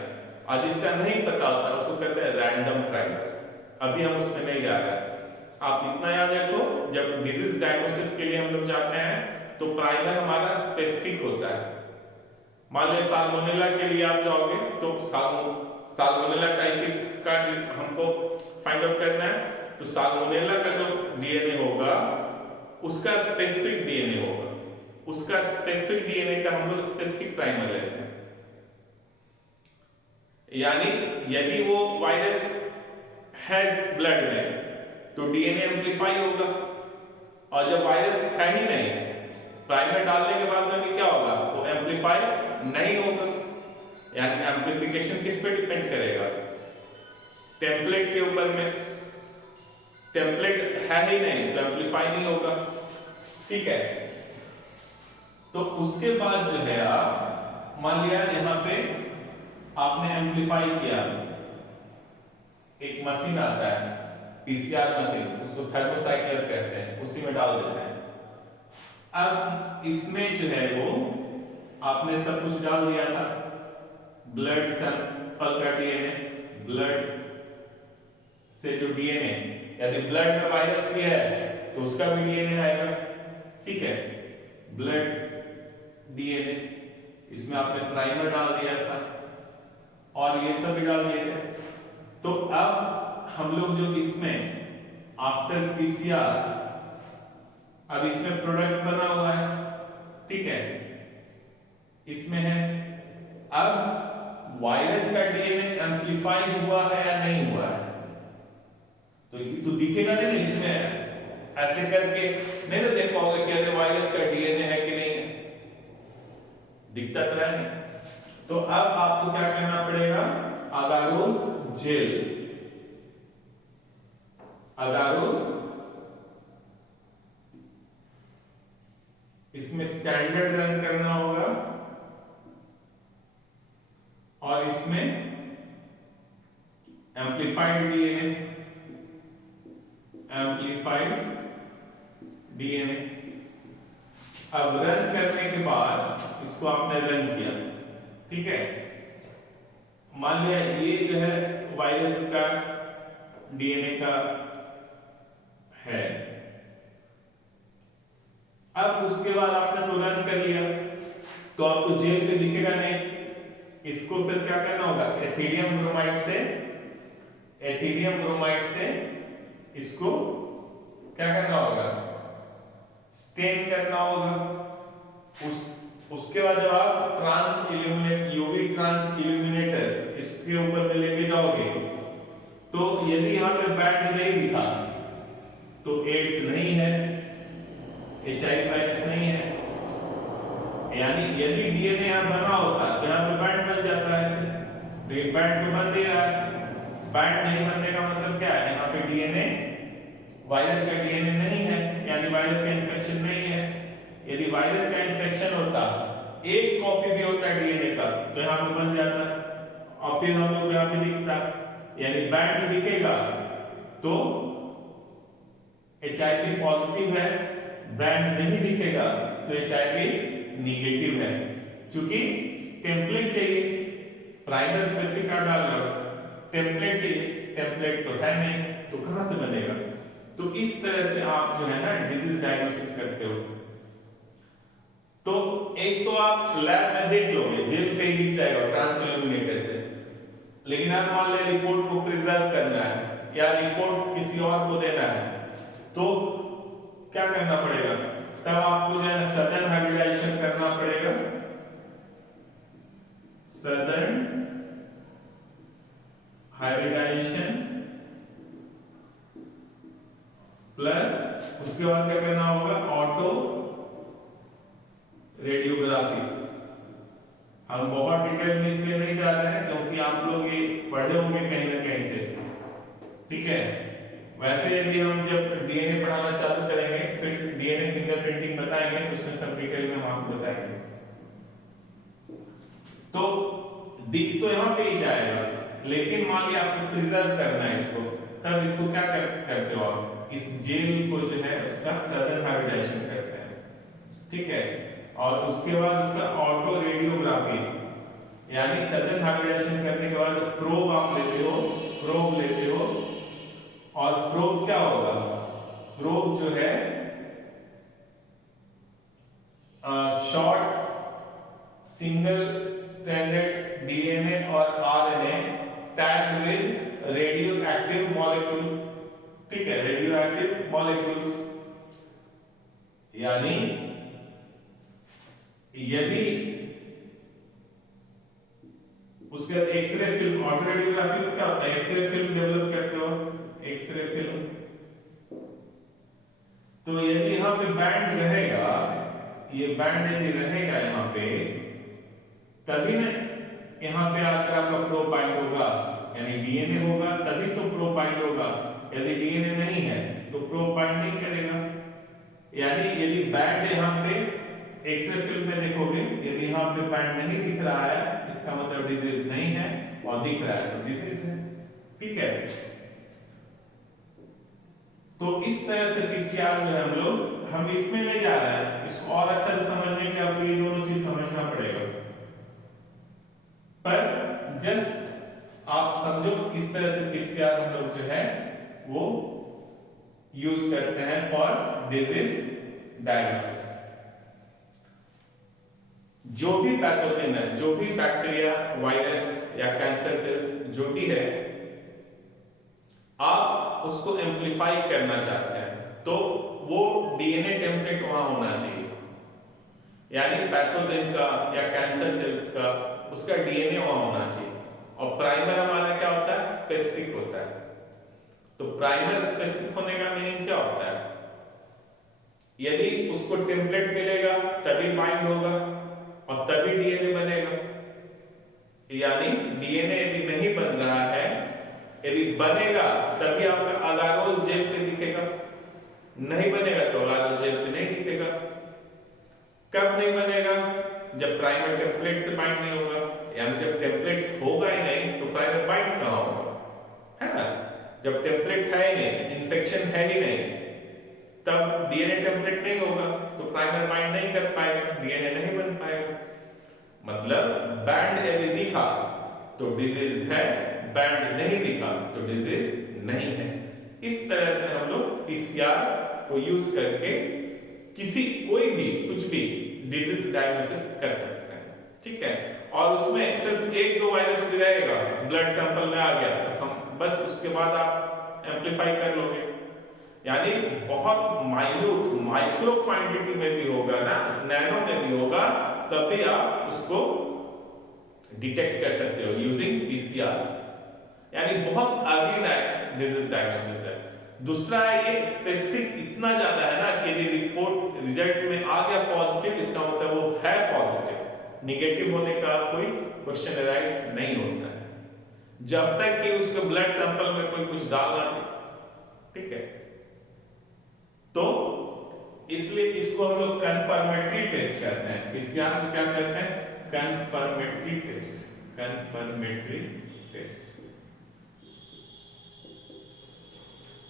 और जिसका नहीं पता होता है उसको कहते हैं रैंडम प्राइमर। अभी हम उसमें नहीं जा रहे हैं, आप इतना याद रखो, जब डिजीज डायग्नोसिस के लिए हम लोग जाते हैं तो प्राइमर हमारा स्पेसिफिक होता है। मान लिया साल्मोनेला के लिए आप जाओगे तो साल्मोनेला टाइफी का हमको फाइंड आउट करना है, तो साल्मोनेला का जो डीएनए होगा उसका स्पेसिफिक डीएनए होगा, उसका स्पेसिफिक डीएनए का हम लोग स्पेसिफिक प्राइमर लेते हैं। यानी यदि वो वायरस है ब्लड में तो डीएनए एम्प्लीफाई होगा, और जब वायरस है ही नहीं, प्राइमर डालने के बाद में क्या होगा, वो एम्प्लीफाई नहीं होगा। यानी एम्प्लीफिकेशन किस पे डिपेंड करेगा, टेम्पलेट के ऊपर में। टेम्पलेट है ही नहीं तो एम्प्लीफाई नहीं होगा, ठीक है। तो उसके बाद जो है आप मान लिया यहाँ पे आपने एम्प्लीफाई किया, एक मशीन आता है पीसीआर मशीन, उसको थर्मोसाइक्लर कहते हैं, उसी में डाल देते हैं। अब इसमें जो है वो आपने सब कुछ डाल दिया था, ब्लड सैंपल का डीएनए, ब्लड से जो डीएनए, यदि ब्लड में वायरस भी है तो उसका भी डीएनए आएगा, ठीक है, ब्लड डीएनए। इसमें आपने प्राइमर डाल दिया था और ये सब भी डाल दिए थे। तो अब हम लोग जो इसमें आफ्टर पीसीआर, अब इसमें प्रोडक्ट बना हुआ है, ठीक है, इसमें है। अब वायरस का डीएनए एम्प्लीफाई हुआ है या नहीं हुआ है, तो दिखेगा नहीं इसमें, ऐसे करके नहीं ना देख पाओगे कि अरे वायरस का डीएनए है कि नहीं है, दिखता तो है नहीं। तो अब आपको क्या करना पड़ेगा, अगारोस जेल, अगारोस, इसमें स्टैंडर्ड रन करना होगा और इसमें एम्प्लीफाइड डीएनए, एम्प्लीफाइड डीएनए। अब रन करने के बाद इसको आपने रन किया, ठीक है, मान लिया ये जो है वायरस का डीएनए का है। अब उसके बाद आपने तो रन कर लिया, तो आपको जेल पे दिखेगा नहीं, इसको फिर क्या करना होगा, एथिडियम ब्रोमाइड से, एथिडियम ब्रोमाइड से इसको क्या करना होगा, स्टेन करना होगा। उसके बाद जब आप transilluminate, UV transilluminator इसके ऊपर में लेके जाओगे, तो यदि यहाँ पे बैंड नहीं दिखा तो एड्स नहीं है, एचआईवी वायरस नहीं है। यानी यदि डीएनए यहाँ बना होता तो यहाँ पे बैंड बन जाता है ऐसे, लेकिन बैंड तो बन नहीं रहा है। बैंड नहीं बनने का मतलब क्या है, यहाँ पे डीएनए, वायरस का डीएनए नहीं है, यानी वायरस का इन्फेक्शन नहीं है। यदि वायरस का इन्फेक्शन होता, एक कॉपी भी होता है डीएनए का, तो यहाँ पे बन जाता, और फिर हम लोग यहाँ पे दिखता, यानी बैंड दिखेगा तो एचआईवी पॉजिटिव है, बैंड नहीं दिखेगा तो एचआईवी नेगेटिव है। क्योंकि टेम्पलेट चाहिए, प्राइमर स्पेसिफिक कार्ड डाल लो, टेम्पलेट चाहिए, टेम्पलेट तो है नहीं, तो कहां से बनेगा। तो इस तरह से आप जो है ना डिजीज डायग्नोसिस करते हो। तो एक तो आप लैब में देख लोगे, जेल पे ही दिख जाएगा ट्रांस इल्यूमिनेटर से, लेकिन आप मान लें रिपोर्ट को प्रिजर्व करना है या रिपोर्ट किसी और को देना है, तो क्या करना पड़ेगा, तब आपको जो है सदर्न हाइब्रिडाइजेशन करना पड़ेगा, सदर्न हाइब्रिडाइजेशन प्लस उसके बाद क्या करना होगा, ऑटो रेडियोग्राफी। हम बहुत डिटेल में इसलिए नहीं जा रहे हैं क्योंकि आप लोग ये पढ़े होंगे कहीं ना कहीं से, ठीक है। वैसे यदि हम जब डीएनए पढ़ाना चालू करेंगे, फिर डीएनए फिंगरप्रिंटिंग बताएंगे, तो उसमें सब डिटेल में हम आपको बताएंगे। तो दिख तो यहाँ पे ही जाएगा, लेकिन मान लिया आपको प्रिजर्व करना है इसको, तब इसको क्या करते हो आप, इस जेल को जो है उसका सडन हाइब्रिडाइजेशन करते हैं, ठीक है। और उसके बाद उसका ऑटो रेडियोग्राफी, यानी सडन हाइब्रिडाइजेशन करने के बाद प्रोब आप लेते हो, प्रोब लेते हो, और प्रोब क्या होगा, प्रोब जो है शॉर्ट सिंगल स्ट्रैंडेड डीएनए और RNA tagged with radio active molecule, ठीक है, रेडियो एक्टिव मॉलिक्यूल। यानी यदि उसके बाद एक्सरे फिल्म, ऑटो रेडियोग्राफी में क्या होता है, एक्सरे फिल्म डेवलप करते हो, एक्सरे फिल्म। तो यदि यहां पे बैंड रहेगा, ये बैंड यदि रहेगा यहाँ पे, तभी ना यहाँ पे आकर आपका प्रोब बाइंड होगा, यानी डीएनए होगा तभी तो प्रोब बाइंड होगा। यदि डीएनए नहीं है तो प्रोब बाइंड नहीं करेगा। यानी यदि बैंड यहाँ पे एक्सरे फिल्म में देखोगे, यदि यहाँ पे बैंड नहीं दिख रहा है, इसका मतलब डिजीज नहीं है, और दिख रहा है तो डिजीज है, ठीक है। तो इस तरह से पीसीआर जो है हम इसमें नहीं जा रहे हैं, इसको और अच्छा से समझने के लिए आपको ये दोनों चीज समझना पड़ेगा। पर जस्ट आप समझो इस तरह से पीसीआर हम लोग जो है वो यूज करते हैं फॉर डिजीज डायग्नोसिस। जो भी पैथोजन है, जो भी बैक्टीरिया, वायरस या कैंसर सेल्स जो भी है, आप उसको एम्पलीफाई करना चाहते हैं तो वो डीएनए टेम्पलेट वहां होना चाहिए। यानी पैथोजन का या कैंसर सेल्स का उसका डीएनए वहां होना चाहिए। और प्राइमर हमारा क्या होता है, स्पेसिफिक होता है। तो प्राइमर स्पेसिफिक होने का मीनिंग क्या होता है, यदि उसको टेम्पलेट मिलेगा तभी बाइंड होगा और तभी डीएनए बनेगा। यानी डीएनए यदि नहीं बन रहा है, यदि बनेगा तभी आपका अगारोस जेल पे दिखेगा, नहीं बनेगा तो अगारोस जेल पे नहीं दिखेगा। कब नहीं बनेगा, जब प्राइमर टेम्पलेट से बाइंड नहीं होगा। यानी जब टेम्पलेट होगा ही नहीं तो प्राइमर बाइंड कहां होगा, है ना। जब टेम्पलेट है ही नहीं, इन्फेक्शन है ही नहीं, तब डीएनए टेम्पलेट नहीं होगा तो प्राइमर बाइंड नहीं कर पाएगा, डीएनए नहीं बन पाएगा। मतलब बैंड यदि दिखा तो डिजीज है, बैंड नहीं दिखा तो डिजीज नहीं है। इस तरह से हम लोग पीसीआर को यूज करके कोई भी कुछ भी डिजीज डायग्नोसिस कर सकते हैं, ठीक है। और उसमें सिर्फ एक दो वायरस भी रहेगा, ब्लड सैंपल में आ गया बस उसके बाद आप एम्पलीफाई कर लोगे। यानी बहुत माइन्यूट माइक्रो क्वांटिटी में भी होगा ना, नैनो में भी होगा, तभी आप उसको डिटेक्ट कर सकते हो यूजिंग पीसीआर। यानी बहुत अर्ली डिजीज डायग्नोसिस है। दूसरा है ये स्पेसिफिक इतना ज्यादा है ना कि यदि रिपोर्ट रिजल्ट में आ गया पॉजिटिव, इसका मतलब वो है पॉजिटिव, निगेटिव होने का कोई क्वेश्चन अराइज नहीं होता है जब तक कि उसके ब्लड सैंपल में कोई कुछ डालना नहीं, ठीक है। तो इसलिए इसको हम लोग कंफर्मेटरी टेस्ट करते हैं। पीसीआर को क्या करते हैं, कंफर्मेटरी टेस्ट, कंफर्मेटरी टेस्ट,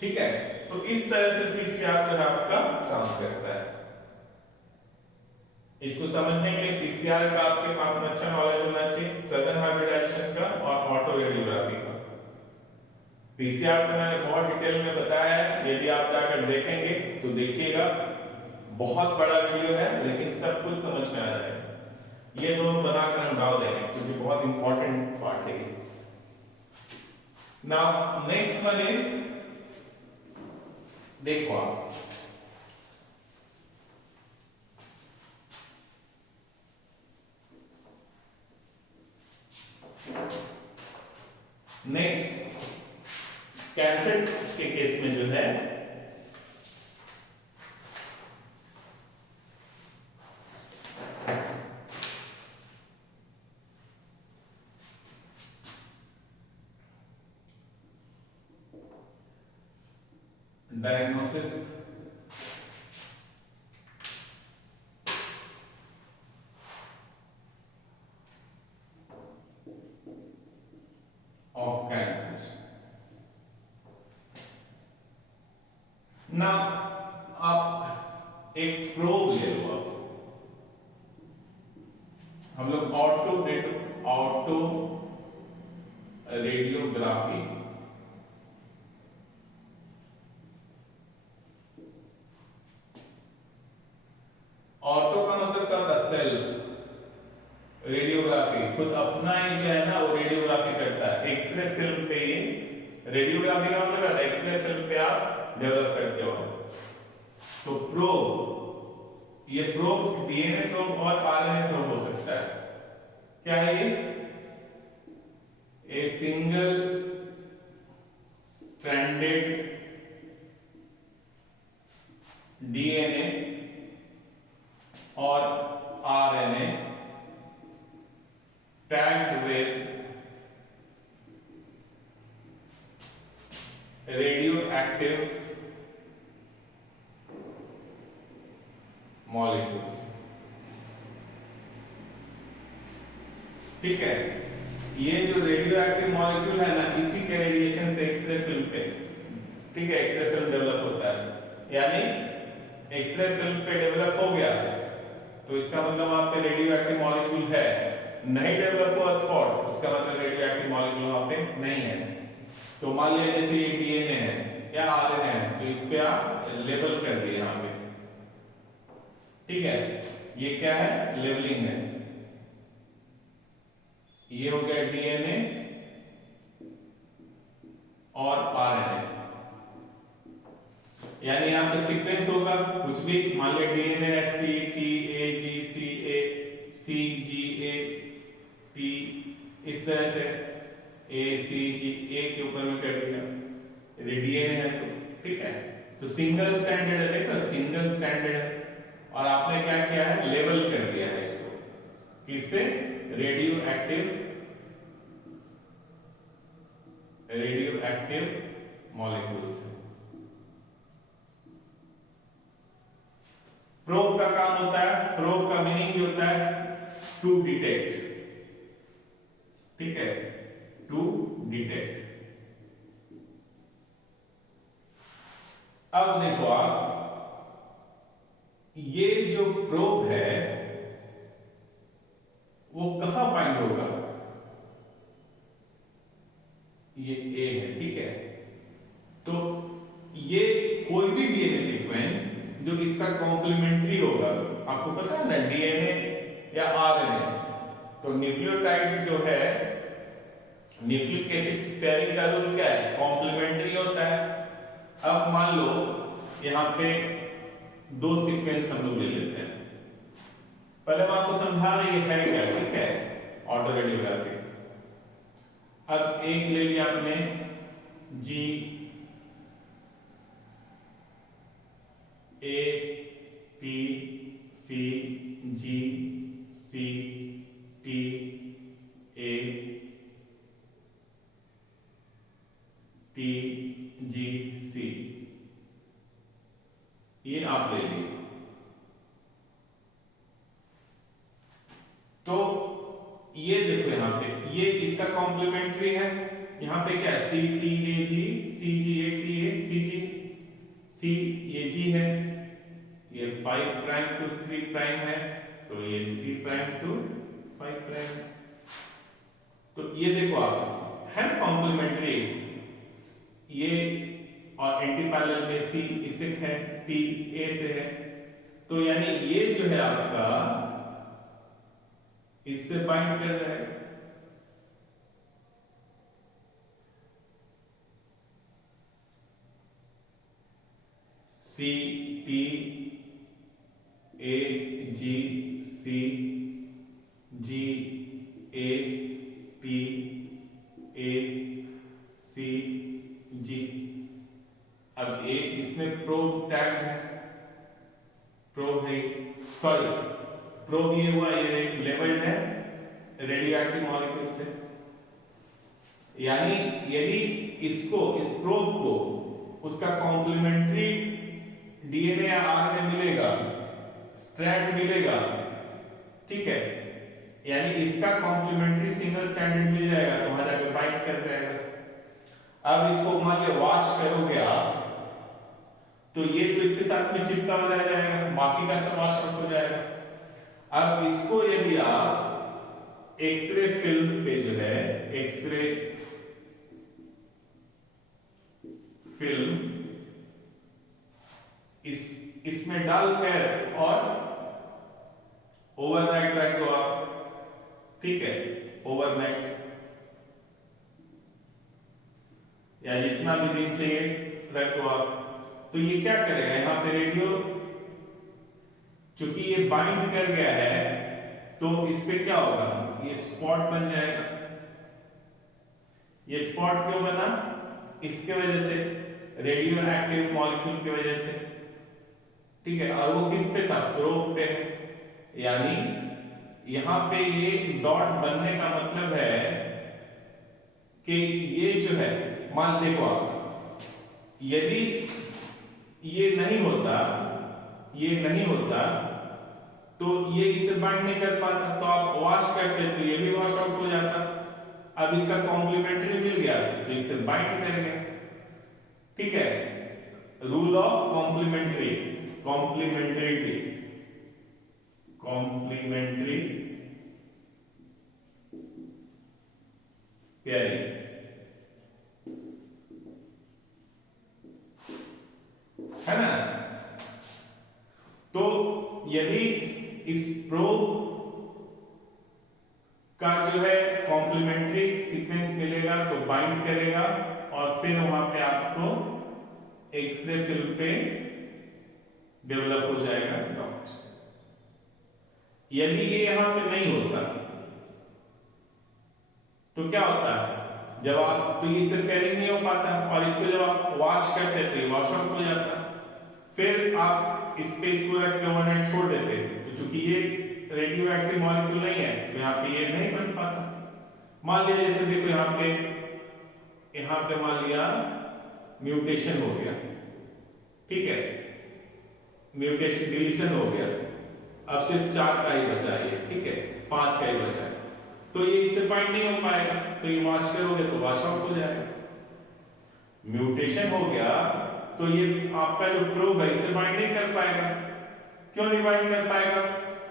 ठीक है। तो इस तरह से पीसीआर जो है आपका काम करता है। इसको समझने के लिए पीसीआर का आपके पास में अच्छा नॉलेज होना चाहिए, सडन हाइब्रिडाइजेशन का और ऑटो रेडियोग्राफी का। पीसीआर तो मैंने बहुत डिटेल में बताया है, यदि आप जाकर देखेंगे तो देखिएगा बहुत बड़ा वीडियो है, लेकिन सब कुछ समझ में आ जाएगा। ये दोनों बनाकर हम डाल देंगे क्योंकि बहुत इंपॉर्टेंट पार्ट है। नाउ नेक्स्ट वन इज, देखो आप नेक्स्ट कैंसर के केस में जो है डायग्नोसिस ऑटो रेडियोग्राफी। ऑटो का मतलब क्या होता है? सेल्फ। रेडियोग्राफी खुद अपना ही जो है ना वो रेडियोग्राफी करता है। एक्सरे फिल्म पे ये रेडियोग्राफी का मतलब क्या है? एक्सरे फिल्म पे आप डेवलप करते हो। तो प्रोब, ये प्रोब डीएनए प्रोब और आरएनए प्रोब हो सकता है। क्या है ये? ए सिंगल स्ट्रैंडेड डीएनए और RNA tagged with radioactive molecule. ठीक है, ये जो रेडियो एक्टिव मॉलिक्यूल है ना, इसी के रेडिएशन से एक्सरे फिल्म पे, ठीक है, एक्सरे फिल्म डेवलप होता है। यानी एक्सरे फिल्म पे डेवलप हो गया तो इसका मतलब वहां पे रेडियो एक्टिव मॉलिक्यूल है। नहीं डेवलप हुआ स्पॉट, उसका मतलब रेडियो एक्टिव मॉलिक्यूल वहां पे नहीं है। तो मान लिया जैसे ये डीएनए है या आरएनए है, तो इस पे आप लेबल कर दिए यहां पे। ठीक है, ये क्या है? लेबलिंग है। ये हो गया डीएनए और आरएनए। यानी यहां पे सीक्वेंस होगा कुछ भी, मान लो डीएनए है C T A G C A C G A T, इस तरह से ए सी जी ए के ऊपर में कर दिया, डीएनए है तो ठीक है। तो सिंगल स्टैंडर्ड है, देखो सिंगल स्टैंडर्ड है, और आपने क्या किया है? लेबल कर दिया है इसको, किससे? रेडियो एक्टिव मॉलिक्यूल से। प्रोब का काम होता है, प्रोब का मीनिंग ये होता है टू डिटेक्ट। ठीक है, टू डिटेक्ट। अब देखो आप, ये जो प्रोब है वो कहां फाइंड होगा? ये ए है, ठीक है। तो ये कोई भी डीएनए सीक्वेंस जो इसका कॉम्प्लीमेंट्री होगा, आपको पता है ना, डीएनए या आरएनए, तो न्यूक्लियोटाइड्स जो है, न्यूक्लिक एसिड स्पेयरिंग का रूल क्या है? कॉम्प्लीमेंट्री होता है। अब मान लो यहां पे दो सीक्वेंस हम लोग ले लेते हैं। पहले मैं आपको समझा रहा, ये है क्या, ठीक है, ऑटो रेडियोग्राफी। अब एक ले लिया आपने G A P C G C T A T G C, ये आप ले लिए। तो ये देखो यहां पे, ये इसका कॉम्प्लीमेंट्री है। यहां पे क्या है? C T A G C G A T A C G C, ये जी है, ये 5 प्राइम टू 3 प्राइम है, तो ये 3 प्राइम टू 5 प्राइम। तो ये देखो आप, है ना कॉम्प्लीमेंट्री, ये और एंटी पैरेलल में सी इससे है, टी ए से है, तो यानी ये जो है आपका इससे बाइंड कर रहा है। C T A G C G A P A C G. अब ए इसमें प्रोब टैग्ड है, प्रोब है, सॉरी प्रोब ये हुआ, ये लेबल्ड है रेडियोएक्टिव मॉलिक्यूल से। यानी यदि इसको, इस प्रोब को उसका कॉम्प्लीमेंट्री डीएनए या आरएनए मिलेगा, स्ट्रैंड मिलेगा, ठीक है, यानी इसका कॉम्प्लीमेंट्री सिंगल स्ट्रैंडेड मिल जाएगा तो वहां जाकर बाइंड कर जाएगा। अब इसको मान लो वॉश करोगे आप, तो ये तो इसके साथ में चिपका हुआ रह जाएगा, बाकी का सब वॉश आउट हो जाएगा। अब इसको यदि आप एक्सरे फिल्म पे जो है, एक्सरे फिल्म इसमें डालकर और ओवरनाइट रख दो आप, ठीक है, ओवरनाइट या जितना भी दिन चाहिए रख दो आप। तो ये क्या करेगा, यहां पे रेडियो चूंकि ये बाइंड कर गया है तो इस पे क्या होगा, ये स्पॉट बन जाएगा। ये स्पॉट क्यों बना, इसके वजह से, रेडियो एक्टिव मॉलिक्यूल की वजह से, ठीक है। और वो किस पे था, प्रोब पे। यानी यहां पे ये डॉट बनने का मतलब है कि ये जो है, मान देखो आप, यदि ये नहीं होता, ये नहीं होता तो ये इससे बाइंड नहीं कर पाता, तो आप वॉश करते तो ये भी वॉश आउट हो जाता। अब इसका कॉम्प्लीमेंट्री मिल गया तो इससे बाइंड कर गया, ठीक है। Rule of complementary, complementarity, complementary pairing, है ना। तो यदि इस प्रोब का जो है कॉम्प्लीमेंट्री सीक्वेंस मिलेगा तो बाइंड करेगा और फिर वहां पे आपको एक्सरे फिल्म पे डेवलप हो जाएगा डॉट। यदि ये यहां पे नहीं होता तो क्या होता है, जब आप, तो इससे पेयरिंग नहीं हो पाता और इसको जब आप वॉश करते तो ये वॉश आउट हो जाता। फिर आप इस पे इसको रख के ओवरनाइट छोड़ देते, तो चूंकि ये रेडियो एक्टिव मॉलिक्यूल नहीं है तो यहाँ पे ये नहीं बन पाता। मान लिया जैसे देखो यहाँ पे मान लिया म्यूटेशन हो गया, ठीक है, म्यूटेशन डिलीशन हो गया, अब सिर्फ 4 का ही बचा है, ठीक है, 5 का ही बचा है, तो ये इससे बाइंड नहीं हो पाएगा, तो ये वॉश करोगे तो वॉश आउट हो जाएगा। म्यूटेशन हो गया तो ये आपका जो प्रोब है इससे बाइंड नहीं कर पाएगा। क्यों नहीं बाइंड कर पाएगा,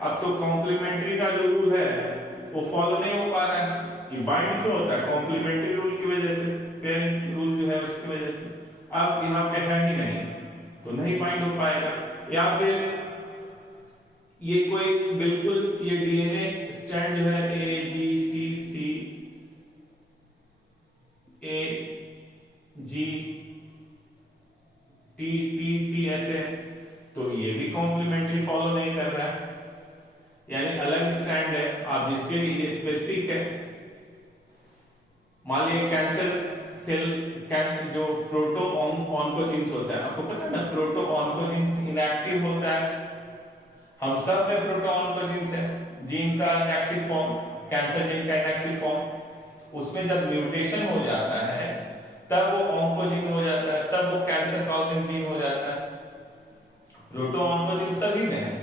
अब तो कॉम्प्लीमेंट्री का जो रूल है वो फॉलो नहीं हो पा रहा है। ये बाइंड क्यों होता है, कॉम्प्लीमेंट्री रूल की वजह से, पेयरिंग रूल जो है उसकी वजह से। अब यहाँ पे है ही नहीं तो नहीं बाइंड हो पाएगा। या फिर ये कोई बिल्कुल ये डीएनए स्ट्रैंड जो है ए जी टी सी ए जी टी टी टी ऐसे, तो ये भी कॉम्प्लीमेंट्री फॉलो नहीं कर रहा है, यानी अलग स्ट्रैंड है आप जिसके लिए स्पेसिफिक है। मान लीजिए कैंसर सेल जो प्रोटो ऑन्कोजीन्स होता है, आपको पता है ना, प्रोटो ऑन्कोजीन्स इनएक्टिव होता है, हम सब में प्रोटो ऑन्कोजीन्स है, जीन का इनएक्टिव फॉर्म, कैंसर जीन का इनएक्टिव फॉर्म, उसमें जब म्यूटेशन हो जाता है तब वो ऑन्कोजीन हो जाता है, तब वो कैंसर कॉजिंग जीन हो जाता है। प्रोटो ऑन्कोजीन सभी में है,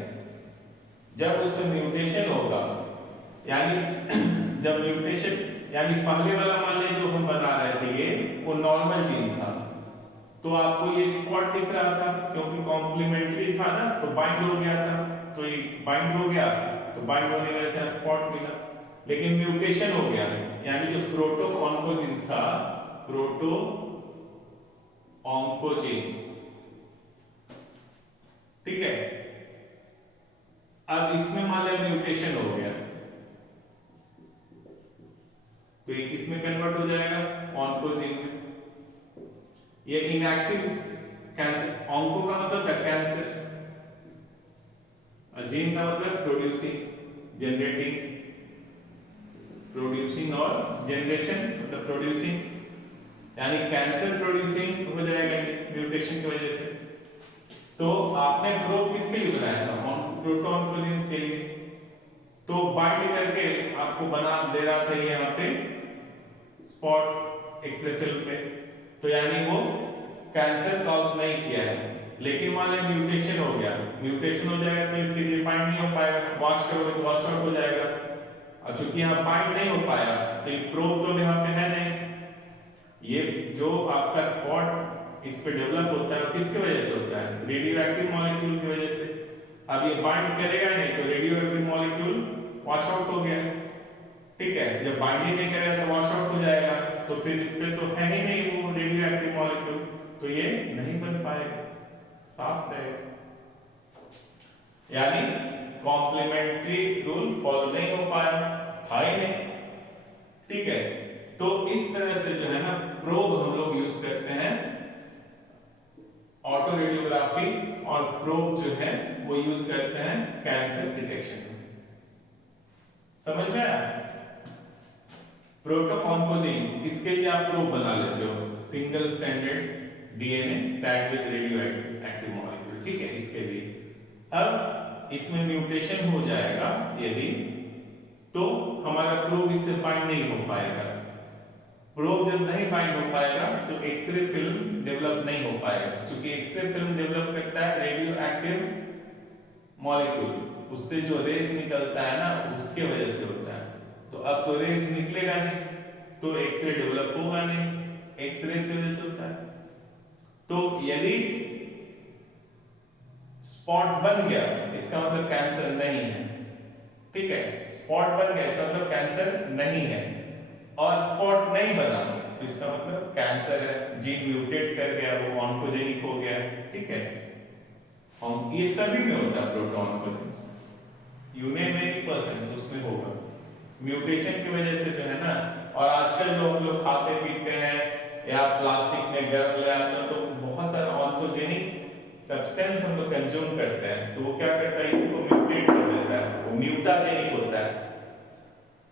जब उसमें म्यूटेशन होगा, यानी जब म्यूटेशन, यानी पहले वाला मान लीजिए जो हम बना रहे थे ये वो नॉर्मल जीन था, तो आपको ये स्पॉट दिख रहा था क्योंकि कॉम्प्लीमेंट्री था ना, तो बाइंड हो गया था, तो ये बाइंड हो गया, तो बाइंड होने की वजह से स्पॉट मिला। लेकिन म्यूटेशन हो गया, यानी जो प्रोटो ऑन्कोजीन्स था, प्रोटो ऑन्कोजीन, ठीक है, अब इसमें मान लिया म्यूटेशन हो गया तो ये किसमें कन्वर्ट हो जाएगा, ऑन्कोजीन में। ये इनएक्टिव कैंसर, ऑन्को का मतलब था कैंसर, जीन का मतलब प्रोड्यूसिंग, जनरेटिंग, प्रोड्यूसिंग और जनरेशन मतलब प्रोड्यूसिंग, यानी कैंसर प्रोड्यूसिंग हो जाएगा म्यूटेशन की वजह से। तो आपने प्रोब किसके लिए बनाया था, प्रोटो ऑन्कोजीन्स के लिए, तो बाइंड करके आपको बना दे रहा था ये यहाँ पे स्पॉट एक्सरे फिल्म पे, तो यानी वो कैंसर कॉज नहीं किया है। लेकिन मान लीजिए म्यूटेशन हो गया, म्यूटेशन हो जाएगा तो फिर ये बाइंड नहीं हो पाएगा, वॉश करोगे तो वॉश आउट हो जाएगा। और चूंकि यहाँ बाइंड नहीं हो पाया तो ये प्रोब तो यहाँ पे है नहीं। ये जो आपका स्पॉट इस पे डेवलप होता है किसकी वजह से होता है, रेडियो एक्टिव मॉलिक्यूल की वजह से। अब ये बाइंड करेगा नहीं तो radio active molecule wash out हो गया, ठीक है, जब बाइंडिंग नहीं करेगा तो वॉश आउट हो जाएगा, तो फिर इस पे तो है ही नहीं वो रेडियो एक्टिव मॉलिक्यूल, तो ये नहीं बन पाएगा, साफ रहेगा। यानी कॉम्प्लीमेंट्री रूल फॉलो नहीं हो पाया, था ही नहीं। ठीक है, तो इस तरह से जो है ना प्रोब हम लोग यूज करते हैं ऑटो रेडियोग्राफी, और प्रोब जो है वो यूज करते हैं कैंसर डिटेक्शन में। समझ में आया? प्रोटोऑन्कोजीन, इसके लिए आप प्रोब बना लेते हो, single standard DNA tag with radio active molecule. ठीक है, इसके लिए अब इसमें म्यूटेशन हो जाएगा यदि, तो हमारा प्रोब इससे बाइंड नहीं हो पाएगा। प्रोब जब नहीं बाइंड हो पाएगा तो एक्सरे फिल्म डेवलप नहीं हो पाएगा, क्योंकि एक्सरे फिल्म डेवलप करता है रेडियो एक्टिव मॉलिक्यूल, उससे जो रेस निकलता है ना उसके वजह से होता है। तो अब तो रेस निकलेगा नहीं, तो एक्सरे डेवलप होगा नहीं, एक्सरे से वजह से होता है। तो यदि स्पॉट बन गया इसका मतलब कैंसर नहीं है। ठीक है, स्पॉट बन गया इसका मतलब कैंसर नहीं है, और स्पॉट नहीं बना तो इसका मतलब कैंसर है, जीन म्यूटेट कर गया, वो ऑन्कोजेनिक हो गया। ठीक है, हम ये सभी में होता है प्रोटोऑन्कोजेंस, यू नेम एनी पर्सन उसमें होगा म्यूटेशन की वजह से जो है ना। और आजकल जो हम लोग खाते पीते हैं या प्लास्टिक में गर्म ले आते हैं तो बहुत सारा ऑन्कोजेनिक सब्सटेंस हम लोग कंज्यूम करते हैं, तो वो क्या करता है इसको म्यूटेट कर देता है, वो म्यूटाजेनिक होता है।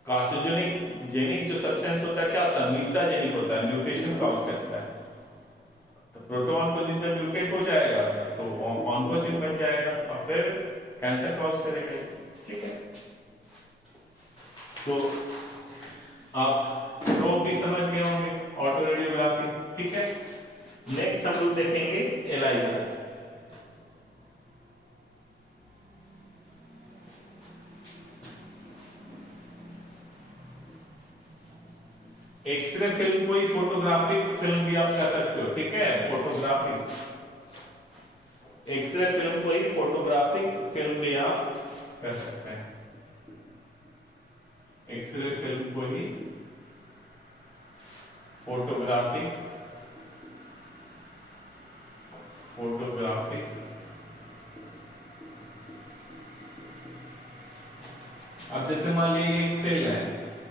कार्सिनोजेनिक जेनिक जो सब्सटेंस होता है क्या होता है, म्यूटाजेनिक होता है, म्यूटेशन कॉज करता है। तो प्रोटोऑन्कोजीन जब म्यूटेट हो जाएगा तो ऑन्कोजीन बन जाएगा और फिर कैंसर कॉज करेगा। ठीक है, तो आप प्रोब भी समझ गए होंगे, ऑटो रेडियोग्राफी। ठीक है, नेक्स्ट हम लोग देखेंगे एलाइजर। एक्सरे फिल्म कोई फोटोग्राफिक फिल्म भी आप कर सकते हो। ठीक है, फोटोग्राफिक एक्सरे फिल्म कोई फोटोग्राफिक फिल्म भी आप कर सकते हैं। एक्सरे फिल्म को ही फोटोग्राफिक अब जैसे मान लीजिए एक सेल है,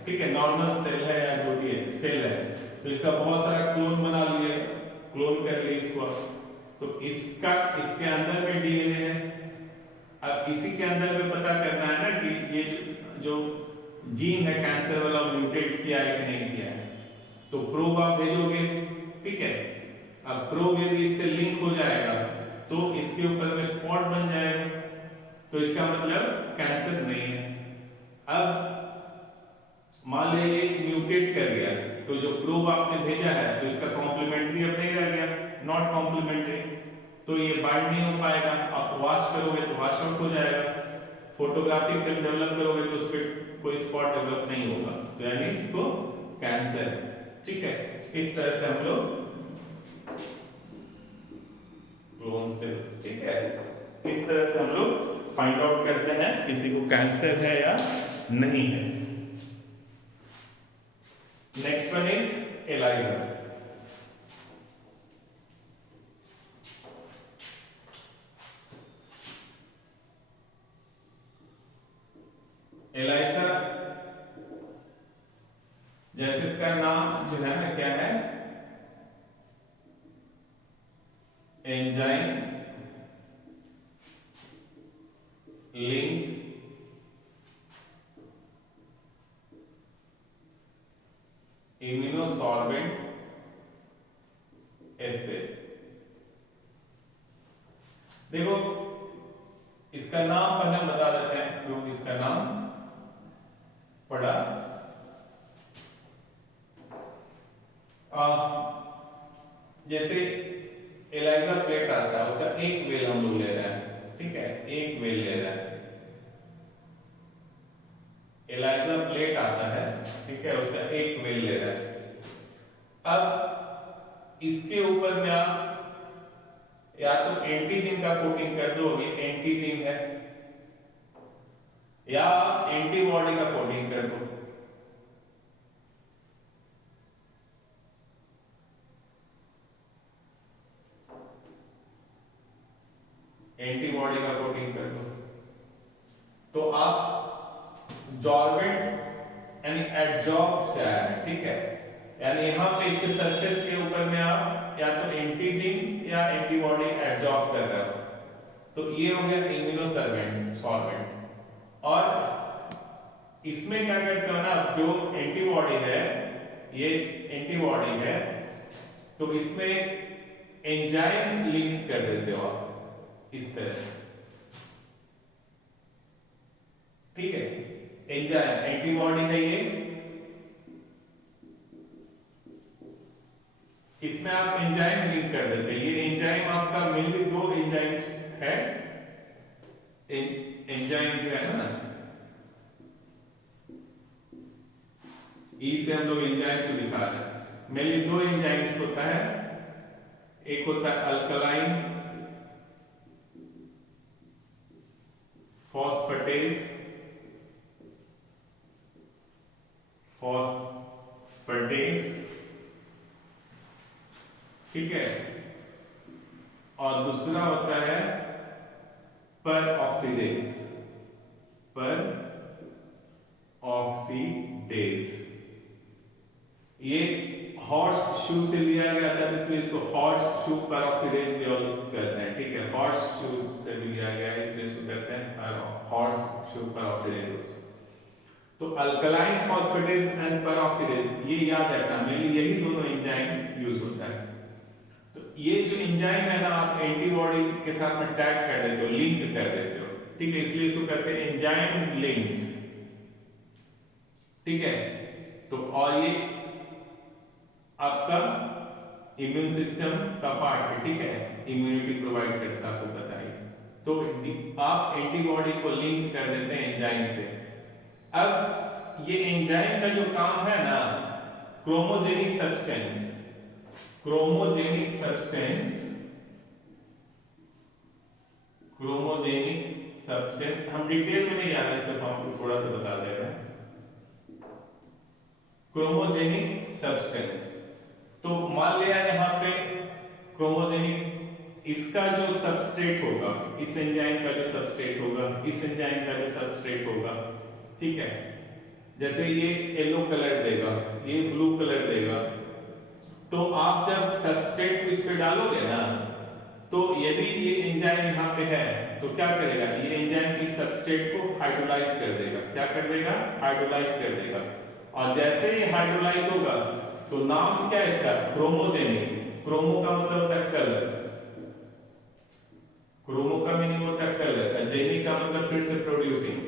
ठीक है, नॉर्मल सेल है या जो भी है सेल है, तो इसका बहुत सारा क्लोन बना लिए, क्लोन कर लिए इसको, तो इसका इसके अंदर में डीएनए है। अब इसी के अंदर में पता करना है ना कि ये जो जीन है कैंसर वाला म्यूटेट किया है कि नहीं किया है, तो प्रोब आप भेजोगे। ठीक है, अब प्रोब यदि इससे लिंक हो जाएगा तो इसके ऊपर में स्पॉट बन जाएगा, तो इसका मतलब कैंसर नहीं है। अब मान लीजिए एक म्यूटेट कर गया, तो जो प्रोब आपने भेजा है तो इसका कॉम्प्लीमेंट्री अब नहीं रह गया, नॉट कॉम्प्लीमेंट्री, तो ये बाइंड नहीं हो पाएगा। आप वॉश करोगे तो वॉश आउट हो जाएगा, फोटोग्राफिक फिल्म डेवलप करोगे तो उस पर कोई स्पॉट डेवलप नहीं होगा, तो यानी इसको कैंसर। ठीक है, इस तरह से हम लोग क्लोन सेल्स, ठीक है, इस तरह से हम लोग फाइंड आउट करते हैं किसी को कैंसर है या नहीं है। Next one is ELISA. ELISA जैसे इसका नाम जो है ना क्या है, एंजाइम लिंक्ड इम्यूनोसॉर्बेंट एसे। देखो इसका नाम पहले बता देते हैं क्यों इसका नाम पड़ा। जैसे एलाइजा प्लेट आता है, उसका एक वेल हम लोग ले रहे हैं, ठीक है, एक वेल ले रहा है। एलाइजा प्लेट आता है, ठीक है, उसका एक वेल ले रहा है। अब इसके ऊपर में आप या तो एंटीजन का कोटिंग कर दो, ये एंटीजन है, या एंटीबॉडी का कोटिंग कर दो, एंटीबॉडी का कोटिंग कर दो। तो आप जॉर्बेंट यानी एडजॉर्ब से आया है, ठीक है, यानी यहां पे इसके सरफेस के ऊपर में आप या तो एंटीजीन या एंटीबॉडी एडजॉर्ब कर रहे हो, तो ये हो गया इम्यूनो सॉल्वेंट। और इसमें क्या करते हो ना, जो एंटीबॉडी है, ये एंटीबॉडी है, तो इसमें एंजाइम लिंक कर देते हो आप इस तरह से, ठीक है। एंजाइम एंटीबॉडी है ये, इसमें आप एंजाइम लिंक कर देते हैं। ये एंजाइम आपका मेनली दो एंजाइम्स है, एंजाइम जो है ना, ई से हम लोग एंजाइम्स को दिखा रहे हैं, मेनली दो एंजाइम्स होता है, एक होता है अल्कलाइन फॉस्फेटेज ठीक है, और दूसरा होता है पर ऑक्सीडेज। ये हॉर्स शू से लिया गया था, इसलिए इसको हॉर्स शू पर ऑक्सीडेज भी कहते हैं, ठीक है। हॉर्स शू से भी लिया गया है, इसलिए इसको कहते हैं हॉर्स शू पर ऑक्सीडेज। तो अल्कलाइन फॉस्फेटेज एंड पर ऑक्सीडेज, ये याद रखना, मेनली यही दोनों एंजाइम यूज होता है। तो ये जो एंजाइम है ना, आप एंटीबॉडी के साथ में टैग कर देते हो, लिंक कर देते हो, ठीक है, इसलिए इसको कहते हैं एंजाइम लिंक्ड, ठीक है। तो और ये आपका इम्यून सिस्टम का पार्ट है, ठीक है, इम्यूनिटी प्रोवाइड करता है, आपको बताइए। तो आप एंटीबॉडी को लिंक कर देते हैं एंजाइम से। अब ये एंजाइम का जो काम है ना, क्रोमोजेनिक सब्सटेंस, हम डिटेल में नहीं जा रहे, सिर्फ आपको थोड़ा सा बता दे रहे हैं। क्रोमोजेनिक सब्सटेंस, तो मान लिया यहां पे क्रोमोजेनिक, इसका जो सबस्ट्रेट होगा, इस एंजाइम का जो सबस्ट्रेट होगा, इस एंजाइम का जो सबस्ट्रेट होगा, ठीक है, जैसे ये येलो कलर देगा, ये ब्लू कलर देगा, तो आप जब सबस्ट्रेट को इस पे डालोगे ना, तो यदि ये एंजाइम यहाँ पे है, तो क्या करेगा, ये एंजाइम इस सबस्ट्रेट को हाइड्रोलाइज कर देगा। क्या कर देगा? हाइड्रोलाइज कर देगा। और जैसे ये हाइड्रोलाइज होगा, तो नाम क्या है इसका? क्रोमोजेनिक। क्रोमो का मतलब होता है कलर, क्रोमो का मीनिंग होता है कलर, जेनिक का मतलब फिर से प्रोड्यूसिंग।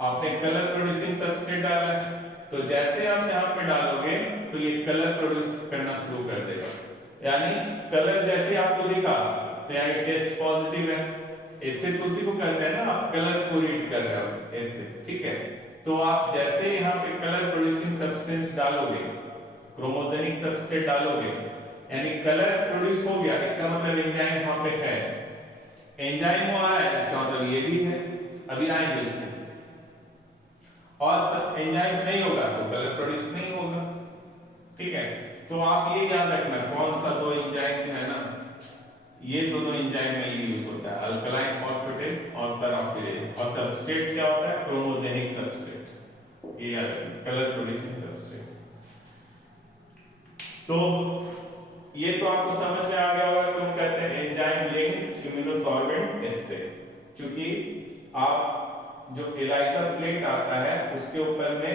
आपने कलर प्रोड्यूसिंग सबस्ट्रेट डाला है, तो जैसे आप यहाँ पे डालोगे तो ये कलर प्रोड्यूस करना शुरू कर देगा। यानी कलर जैसे आपको दिखा तो यानी टेस्ट पॉजिटिव है, इससे तुलसी को कहते हैं ना, आप कलर को रीड कर रहे हो इससे, ठीक है। तो आप जैसे यहाँ पे कलर प्रोड्यूसिंग सब्सटेंस डालोगे, क्रोमोजेनिक सबस्ट्रेट डालोगे, यानी कलर प्रोड्यूस हो गया, इसका मतलब एंजाइम वहां पे है, एंजाइम वहां है, इसका मतलब ये भी है, अभी आएंगे इसमें। और सब एंजाइम्स नहीं होगा तो कलर प्रोड्यूस नहीं होगा, ठीक है। तो आप ये याद रखना, कौन सा दो एंजाइम जो है ना, ये दोनों एंजाइम में यूज होता है, अल्कलाइन फॉस्फेटेज और पेरोक्सीडेज। और सबस्ट्रेट क्या होता है? क्रोमोजेनिक सबस्ट्रेट, ये याद रखना, कलर प्रोड्यूसिंग सबस्ट्रेट। तो ये तो आपको समझ में आ गया होगा क्यों कहते हैं एंजाइम लिंक्ड इम्यूनोसॉर्बेंट इससे, क्योंकि आप जो एलाइजा प्लेट आता है उसके ऊपर में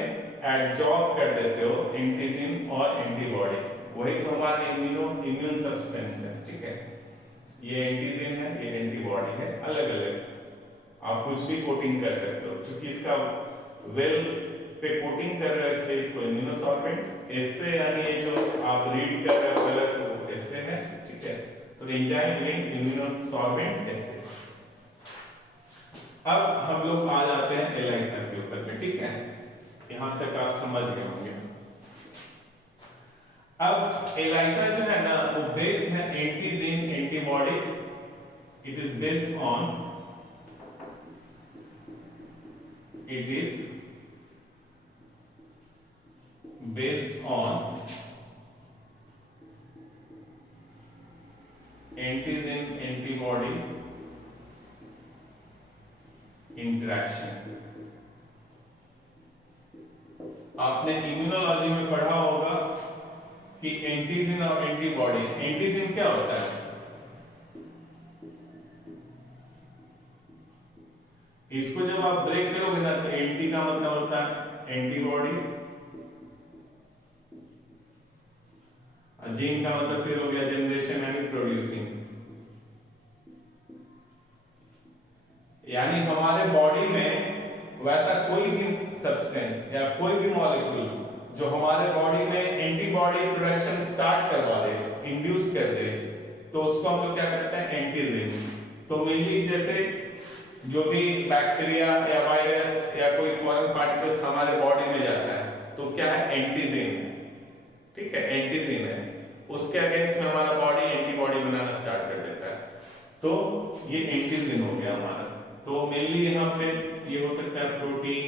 एडजॉर्ब कर देते हो एंटीजन और एंटीबॉडी, वही तो हमारा इम्यून सब्सटेंस है, ठीक है। ये एंटीजन है, ये एंटीबॉडी है, अलग अलग आप कुछ भी कोटिंग कर सकते हो, क्योंकि इसका वेल पे कोटिंग कर रहे हो इसलिए इसको इम्यूनोसॉर्बेंट। इससे यानी ये जो आप रीड कर रहे हो कलर को, इससे है, ठीक है। तो एंजाइम लिंक्ड इम्यूनोसॉर्बेंट इससे। अब हम लोग आ जाते हैं एलाइजा के ऊपर में, ठीक है, यहां तक आप समझ गए होंगे। अब एलाइजा जो है ना, वो बेस्ड है antigen antibody, it is based on आपने इम्यूनोलॉजी में पढ़ा होगा कि एंटीजन और एंटीबॉडी। एंटीजन क्या होता है? इसको जब आप ब्रेक करोगे ना तो एंटी का मतलब होता है एंटीबॉडी, जीन का मतलब फिर हो गया जनरेशन यानी प्रोड्यूसिंग। यानी हमारे बॉडी में वैसा कोई भी सब्सटेंस या कोई भी मॉलिक्यूल जो हमारे बॉडी में एंटीबॉडी प्रोडक्शन स्टार्ट करवा दे, इंड्यूस कर दे, तो उसको हम लोग क्या कहते हैं? एंटीजन। तो मेनली जैसे जो भी बैक्टीरिया या वायरस या कोई फॉरेन पार्टिकल्स हमारे बॉडी में जाता है तो क्या है? एंटीजन है। ठीक है, एंटीजन है। उसके अगेंस्ट में हमारा बॉडी एंटीबॉडी बनाना स्टार्ट कर देता है, तो ये एंटीजन हो गया हमारा। तो मेनली यहाँ पे ये हो सकता है प्रोटीन,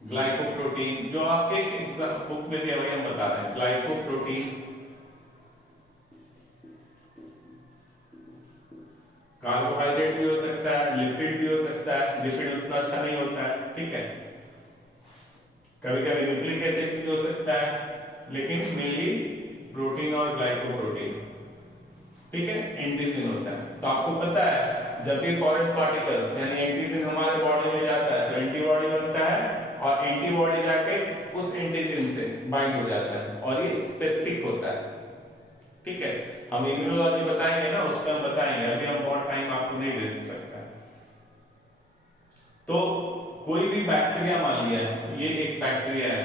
ग्लाइकोप्रोटीन, जो आपके एग्जाम बुक में भी हम बता रहे हैं, ग्लाइकोप्रोटीन, कार्बोहाइड्रेट भी हो सकता है, लिपिड भी हो सकता है। लिपिड उतना अच्छा नहीं होता है, ठीक है। कभी कभी न्यूक्लिक एसिड्स भी हो सकता है, लेकिन मेनली प्रोटीन और ग्लाइकोप्रोटीन, ठीक है, एंटीजन होता है। तो आपको पता है जब भी फॉरेन पार्टिकल्स यानी एंटीजन हमारे बॉडी में जाता है तो एंटीबॉडी बनता है और एंटीबॉडी जाके उस एंटीजन से बाइंड हो जाता है और ये स्पेसिफिक होता है, ठीक है। हम इम्यूनोलॉजी बताएंगे ना, उसका हम बताएंगे, अभी हम बहुत टाइम आपको नहीं दे सकता। तो कोई भी बैक्टीरिया मान लिया, ये एक बैक्टीरिया है,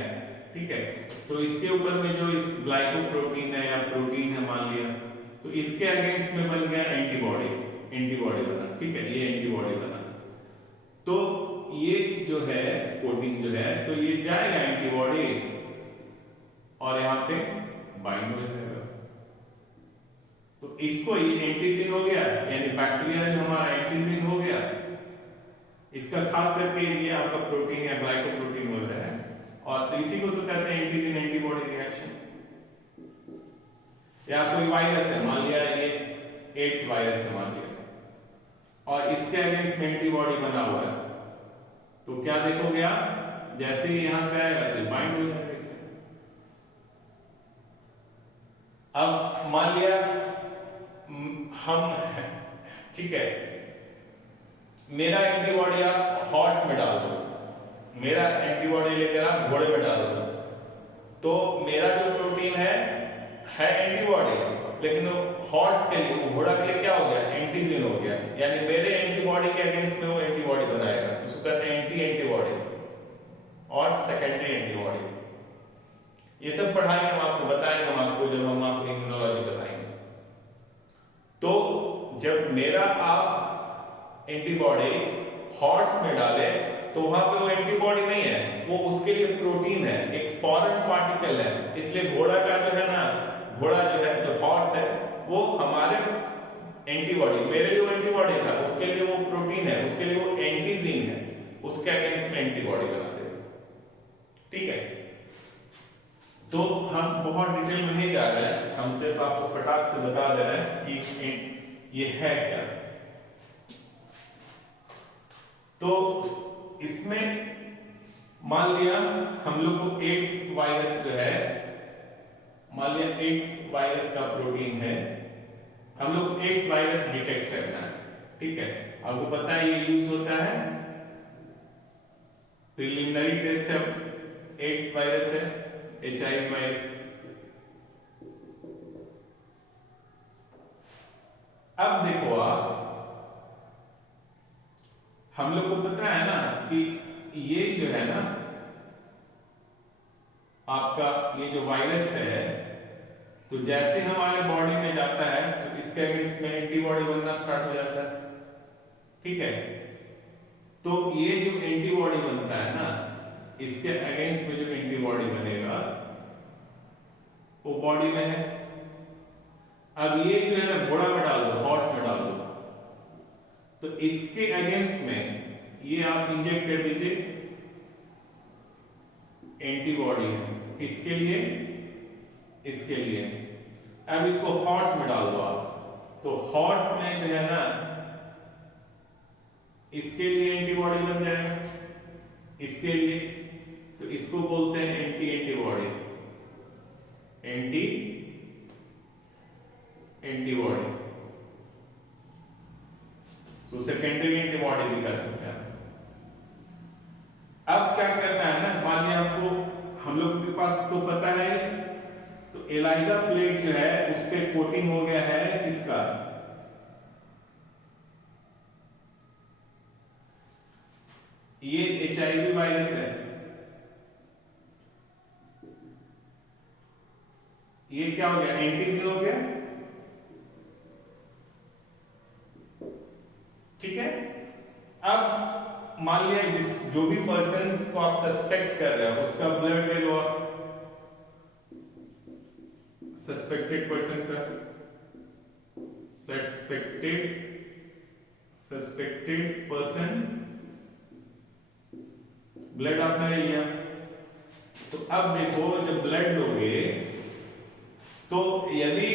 ठीक है, तो इसके ऊपर में जो इस ग्लाइकोप्रोटीन है या प्रोटीन है मान लिया, तो इसके अगेंस्ट में बन गया एंटीबॉडी, एंटीबॉडी बना, ठीक है, ये एंटीबॉडी बना। तो ये जो है कोटिंग जो है, तो ये जाएगा एंटीबॉडी और यहाँ पे बाइंड हो जाएगा। तो इसको ये एंटीजन हो गया, यानी बैक्टीरिया जो हमारा एंटीजन हो गया। इसका खास करके ये आपका प्रोटीन या ग्लाइकोप्रोटीन बोल रहे हैं, और तो इसी को तो कहते हैं एंटीजन एंटीबॉडी रिएक्शन। या कोई वायरस है, मान लिया ये एड्स वायरस है मान लिया, और इसके अगेंस्ट में एंटीबॉडी बना हुआ है, तो क्या देखोगे आप, जैसे ही यहां पे आएगा तो बाइंड हो जाएगा इससे। अब मान लिया हम, ठीक है, मेरा एंटीबॉडी आप हॉर्स में डाल दो, मेरा एंटीबॉडी लेकर आप घोड़े में डाल दो, तो मेरा जो प्रोटीन है एंटीबॉडी, लेकिन हॉर्स के लिए, घोड़ा के लिए क्या हो गया? एंटीजन हो गया। यानी मेरे एंटीबॉडी के अगेंस्ट में वो एंटीबॉडी बनाएगा, उसको कहते हैं एंटी एंटीबॉडी और सेकेंडरी एंटीबॉडी। ये सब पढ़ाएंगे, हम आपको बताएंगे, हम आपको जब हम आपको इम्यूनोलॉजी बताएंगे। तो जब मेरा आप एंटीबॉडी हॉर्स में डाले तो वहां पे वो एंटीबॉडी नहीं है, वो उसके लिए प्रोटीन है, एक फॉरेन पार्टिकल है। इसलिए घोड़ा का जो है ना, घोड़ा जो है, जो हॉर्स है, वो हमारे एंटीबॉडी, मेरे जो एंटीबॉडी था उसके लिए वो प्रोटीन है, उसके लिए वो एंटीजन है, उसके अगेंस्ट में एंटीबॉडी बना देगा, ठीक है। तो हम बहुत डिटेल में नहीं जा रहे हैं, हम सिर्फ आपको फटाक से बता दे रहे हैं कि ये है क्या। तो इसमें मान लिया हम लोग को एड्स वायरस जो है, मान लिया एड्स वायरस का प्रोटीन है, हम लोग एड्स वायरस डिटेक्ट करना है, ठीक है। आपको पता है ये यूज होता है, प्रिलिमिनरी टेस्ट है, एड्स वायरस है, HIV वायरस। अब देखो आप, हम लोग को पता है ना कि ये जो है ना आपका, ये जो वायरस है, तो जैसे हमारे बॉडी में जाता है तो इसके अगेंस्ट में एंटीबॉडी बनना स्टार्ट हो जाता है, ठीक है। तो ये जो एंटीबॉडी बनता है ना, इसके अगेंस्ट में जो एंटीबॉडी बनेगा वो बॉडी में है। अब ये जो है ना घोड़ा में डाल दो, हॉर्स में डाल दो, तो इसके अगेंस्ट में ये आप इंजेक्ट कर दीजिए, एंटीबॉडी है, इसके लिए, इसके लिए। अब इसको हॉर्स में डाल दो आप, तो हॉर्स में जो है ना इसके लिए एंटीबॉडी बन जाएगा, इसके लिए, तो इसको बोलते हैं एंटीबॉडी, एंटीबॉडी। तो सेकेंडरी एंटीबॉडी भी कर सकते हैं। अब क्या करना है ना, मान लिया आपको, हम लोग के पास तो पता है, तो एलाइजा प्लेट जो है उस पे कोटिंग हो गया है किसका, ये HIV वायरस है, ये क्या हो गया, एंटीजन हो गया, ठीक है। अब मान लिया जो भी पर्सन को आप सस्पेक्ट कर रहे हो उसका ब्लड ले लो आप, सस्पेक्टेड पर्सन का, सस्पेक्टेड पर्सन ब्लड आपने ले लिया। तो अब देखो जब ब्लड लोगे तो यदि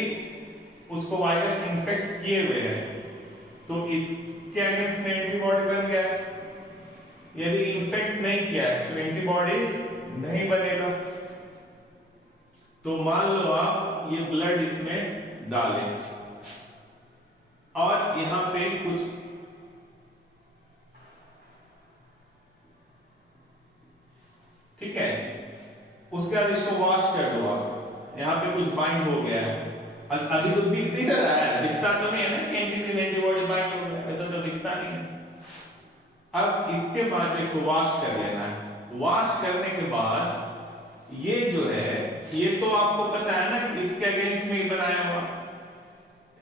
उसको वायरस इन्फेक्ट किए हुए हैं तो इसके अगेंस्ट में एंटीबॉडी बन गया है, यदि इन्फेक्ट नहीं किया है तो एंटीबॉडी नहीं बनेगा। तो मान लो आप ये ब्लड इसमें डालें और यहां पे कुछ ठीक है, उसके बाद इसको वॉश कर दो आप, यहां पे कुछ बाइंड हो गया है, अभी तो दिख नहीं रहा है, दिखता तो नहीं है ना एंटीजन एंटीबॉडी बाइंड हो गया, ऐसा तो दिखता नहीं है। अब इसके बाद इसको वॉश कर लेना है। वॉश करने के बाद ये जो है, ये तो आपको पता है ना कि इसके अगेंस्ट में ही बनाया हुआ,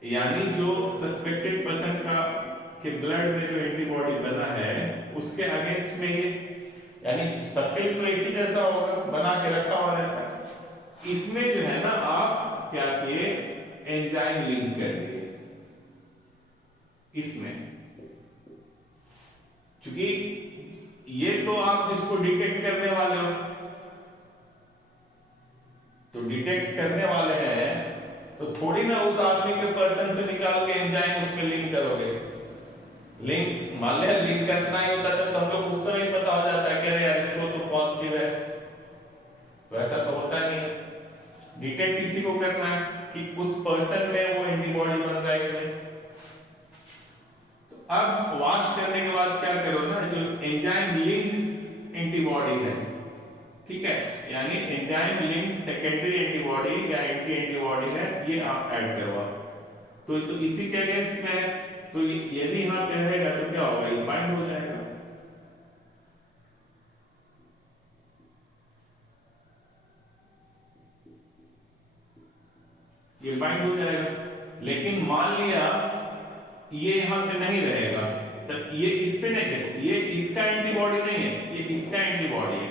यानी जो सस्पेक्टेड पर्सन का के ब्लड में जो एंटीबॉडी बना है उसके अगेंस्ट में ये, यानी सबके तो एक ही जैसा होगा, बना के रखा हुआ रहता है। इसमें जो है ना आप क्या किए, एंजाइम लिंक कर दिए इसमें, क्योंकि ये तो आप जिसको डिटेक्ट करने वाले हो, तो डिटेक्ट करने वाले हैं तो थोड़ी ना उस आदमी के पर्सन से निकाल के एंजाइम उसमें लिंक करोगे। लिंक मान लिया लिंक करना ही होता है तो हम लोग उस समय पता हो जाता है कि अरे यार इसको तो पॉजिटिव है, तो ऐसा तो होता नहीं है। डिटेक्ट किसी को करना है कि उस पर्सन में वो एंटीबॉडी बन रहा है कि नहीं। तो अब वॉश करने के बाद क्या करो ना, जो एंजाइम लिंक एंटीबॉडी है, ठीक है, यानी एंजाइम लिंक सेकेंडरी एंटीबॉडी या एंटी एंटीबॉडी है, ये आप ऐड करवा, तो इसी के अगेंस्ट में है, तो यदि यहां पे रहेगा तो क्या होगा, ये बाइंड हो जाएगा। ये बाइंड हो जाएगा। लेकिन मान लिया ये यहां पे नहीं रहेगा, तब ये इस पे नहीं है, ये इसका एंटीबॉडी नहीं है, ये इसका एंटीबॉडी है,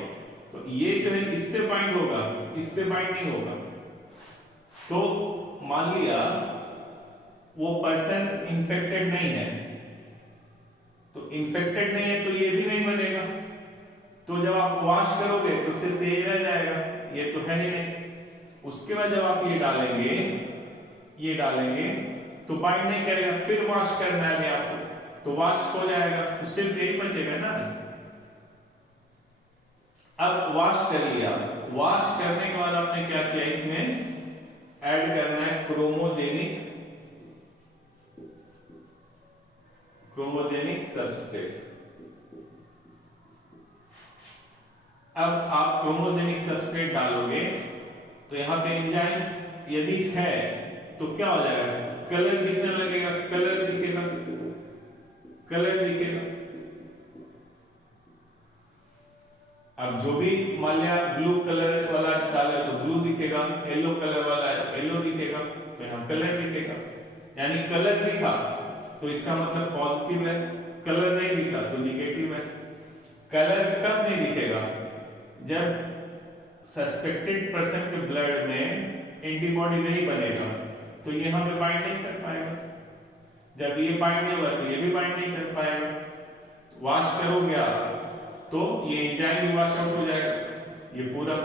तो ये जो है इससे बाइंड होगा, इससे बाइंड नहीं होगा। तो मान लिया वो पर्सन इन्फेक्टेड नहीं है, तो इन्फेक्टेड नहीं है तो ये भी नहीं बनेगा, तो जब आप वॉश करोगे तो सिर्फ ये रह जाएगा, ये तो है ही नहीं। उसके बाद जब आप ये डालेंगे तो बाइंड नहीं करेगा, फिर वॉश करना है आपको, तो वॉश हो जाएगा, तो सिर्फ यही बचेगा ना। अब वॉश कर लिया, वॉश करने के बाद आपने क्या किया, इसमें ऐड करना है क्रोमोजेनिक सब्सट्रेट। अब आप क्रोमोजेनिक सब्सट्रेट डालोगे तो यहां पे एंजाइम्स यदि है तो क्या हो जाएगा, कलर दिखने लगेगा, कलर दिखेगा। अब जो भी मान लिया ब्लू कलर वाला डाला तो ब्लू दिखेगा, येलो कलर वाला है तो येलो दिखेगा, तो यहां कलर दिखेगा। यानी कलर दिखा तो इसका मतलब पॉजिटिव है, कलर नहीं दिखा तो निगेटिव है। कलर कब नहीं दिखेगा, जब सस्पेक्टेड पर्सन के ब्लड में एंटीबॉडी नहीं बनेगा तो ये यहां पे बाइंड नहीं कर पाएगा, जब ये बाइंड नहीं हुआ तो ये भी बाइंड नहीं कर पाएगा। वॉश करोगे आप तो ये एंजाइम भी वॉश आउट हो जाएगा, ये पूरा।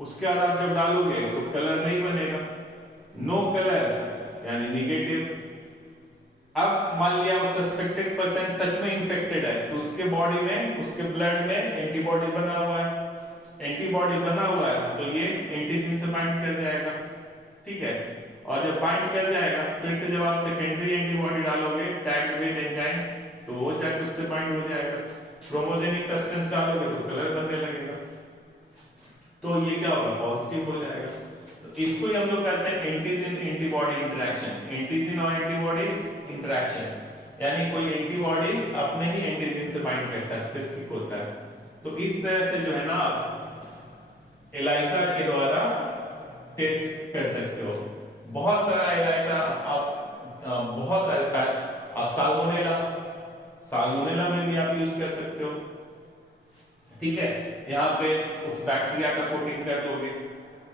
उसके बाद आप जब डालोगे तो कलर नहीं बनेगा, नो कलर यानी निगेटिव। अब मान लिया वो सस्पेक्टेड पर्सन सच में इन्फेक्टेड है तो उसके बॉडी में, उसके ब्लड में एंटीबॉडी बना हुआ है, एंटीबॉडी बना हुआ है तो ये एंटीजन से बाइंड कर जाएगा, ठीक है। और जब बाइंड कर जाएगा फिर से जब आप सेकेंडरी एंटीबॉडी डालोगे टैग्ड विद एंजाइम तो वो जाके उससे बाइंड हो जाएगा। क्रोमोजेनिक सब्सटेंस डालोगे तो कलर बनने लगेगा, तो ये क्या होगा, पॉजिटिव हो जाएगा। तो इसको ही हम लोग कहते हैं एंटीजन एंटीबॉडी इंटरेक्शन, एंटीजन और एंटीबॉडी इंटरेक्शन, यानी कोई एंटीबॉडी अपने ही एंटीजन से बाइंड करता है, स्पेसिफिक होता है। तो इस तरह से जो है ना आप एलाइजा के द्वारा टेस्ट कर सकते हो। बहुत सारा एलाइजा आप बहुत सारे आप साल्मोनेला में भी आप यूज कर सकते हो, ठीक है। यहाँ पे उस बैक्टीरिया का कोटिंग कर दोगे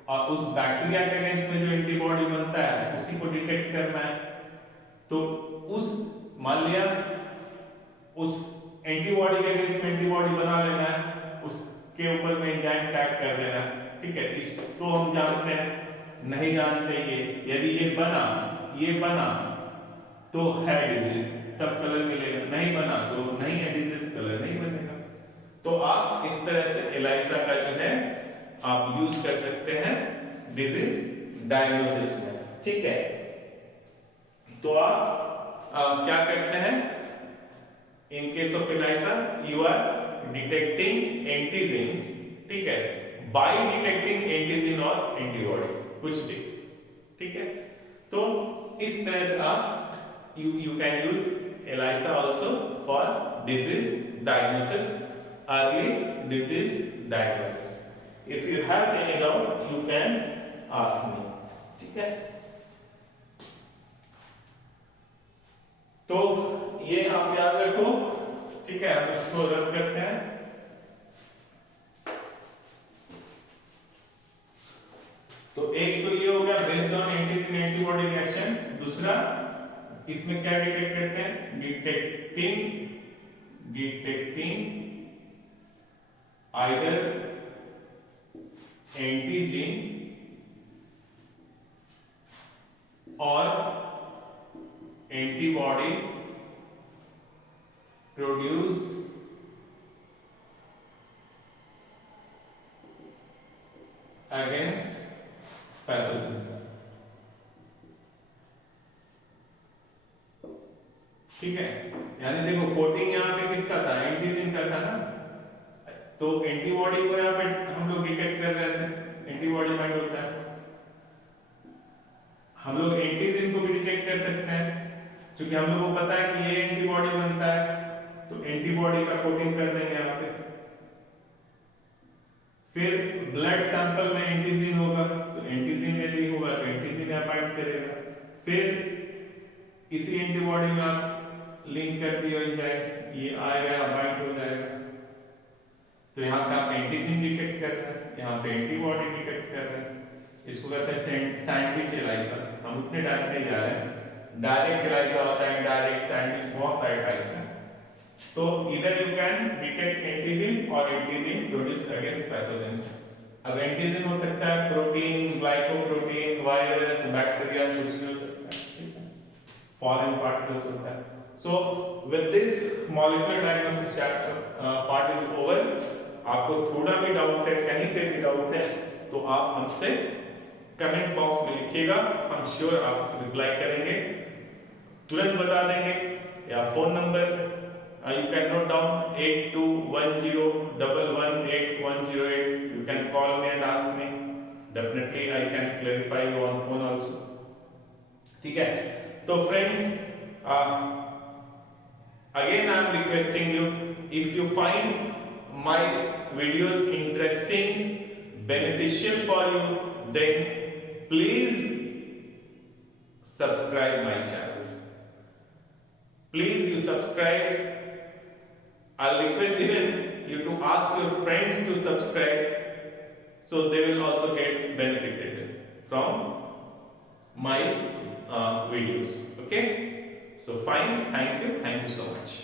और उस बैक्टीरिया के अगेंस्ट में जो एंटीबॉडी बनता है उसी को डिटेक्ट करना है। तो उस मान लिया उस एंटीबॉडी के अगेंस्ट एंटीबॉडी बना लेना है, उसके ऊपर में एंजाइम टैग कर देना है, ठीक है। इसको हम जानते हैं, नहीं जानते ये, यदि ये बना तो है डिजीज, तब कलर मिलेगा, नहीं बना तो नहीं है डिजीज, कलर नहीं बनेगा। तो आप इस तरह से एलाइजा का जो है आप यूज कर सकते हैं डिजीज डायग्नोसिस में, ठीक है। तो आप क्या करते हैं, in case of ELISA you are detecting antigens, ठीक है, बाय डिटेक्टिंग एंटीजन और एंटीबॉडी कुछ भी, ठीक है। तो इस तरह से आप you can use ELISA also for disease diagnosis, early disease diagnosis. If you have any doubt you can ask me, ठीक है। तो ये आप याद रखो, ठीक है। हम इसको रन करते हैं। तो एक तो ये हो गया based on antigen antibody reaction, दूसरा इसमें क्या डिटेक्ट करते हैं, डिटेक्टिंग आइदर एंटीजन और एंटीबॉडी प्रोड्यूस्ड अगेंस्ट पैथोजेंस, ठीक है। यानी देखो कोटिंग यहाँ पे किसका था, एंटीजन का था ना, तो एंटीबॉडी को यहाँ पे हम लोग डिटेक्ट कर रहे थे, एंटीबॉडी बाइंड होता है। हम लोग एंटीजन को भी डिटेक्ट कर सकते हैं क्योंकि हम लोग को पता है कि ये एंटीबॉडी बनता है, तो एंटीबॉडी का कोटिंग कर देंगे यहाँ पे। फिर ब्लड सैंपल में एंटीजन होगा तो एंटीजन यदि होगा तो एंटीजन यहाँ बाइंड करेगा। फिर इसी एंटीबॉडी में आप लिंक कर दिया एंजाइम, ये आएगा बाइंड हो जाएगा। तो यहाँ पे आप एंटीजन डिटेक्ट कर रहे हैं, यहाँ पे एंटीबॉडी डिटेक्ट कर रहे हैं। इसको कहते हैं सैंडविच एलाइजा। हम उतने डायरेक्ट नहीं जा रहे हैं, डायरेक्ट एलाइजा होता है, डायरेक्ट सैंडविच, बहुत सारे टाइप्स हैं। तो इधर यू कैन डिटेक्ट एंटीजन और एंटीजन प्रोड्यूस्ड अगेंस्ट पैथोजेंस। अब एंटीजन हो सकता है प्रोटीन, ग्लाइकोप्रोटीन, वायरस, बैक्टीरिया, कुछ भी हो सकता है, ठीक है, फॉरेन पार्टिकल्स होता है। So with this molecular diagnosis chapter part is over. आपको थोड़ा भी डाउट है, कहीं पे भी डाउट है तो आप हमसे कमेंट बॉक्स में लिखिएगा, हम श्योर आप रिप्लाई करेंगे, तुरंत बता देंगे। या phone number you can note down 8210118108. You can call me and ask me. Definitely I can clarify you on phone also, ठीक है। तो friends again I am requesting you, if you find my videos interesting, beneficial for you, then please subscribe my channel. Please you subscribe. I'll request even you to ask your friends to subscribe so they will also get benefited from my videos. Okay, so fine, thank you so much.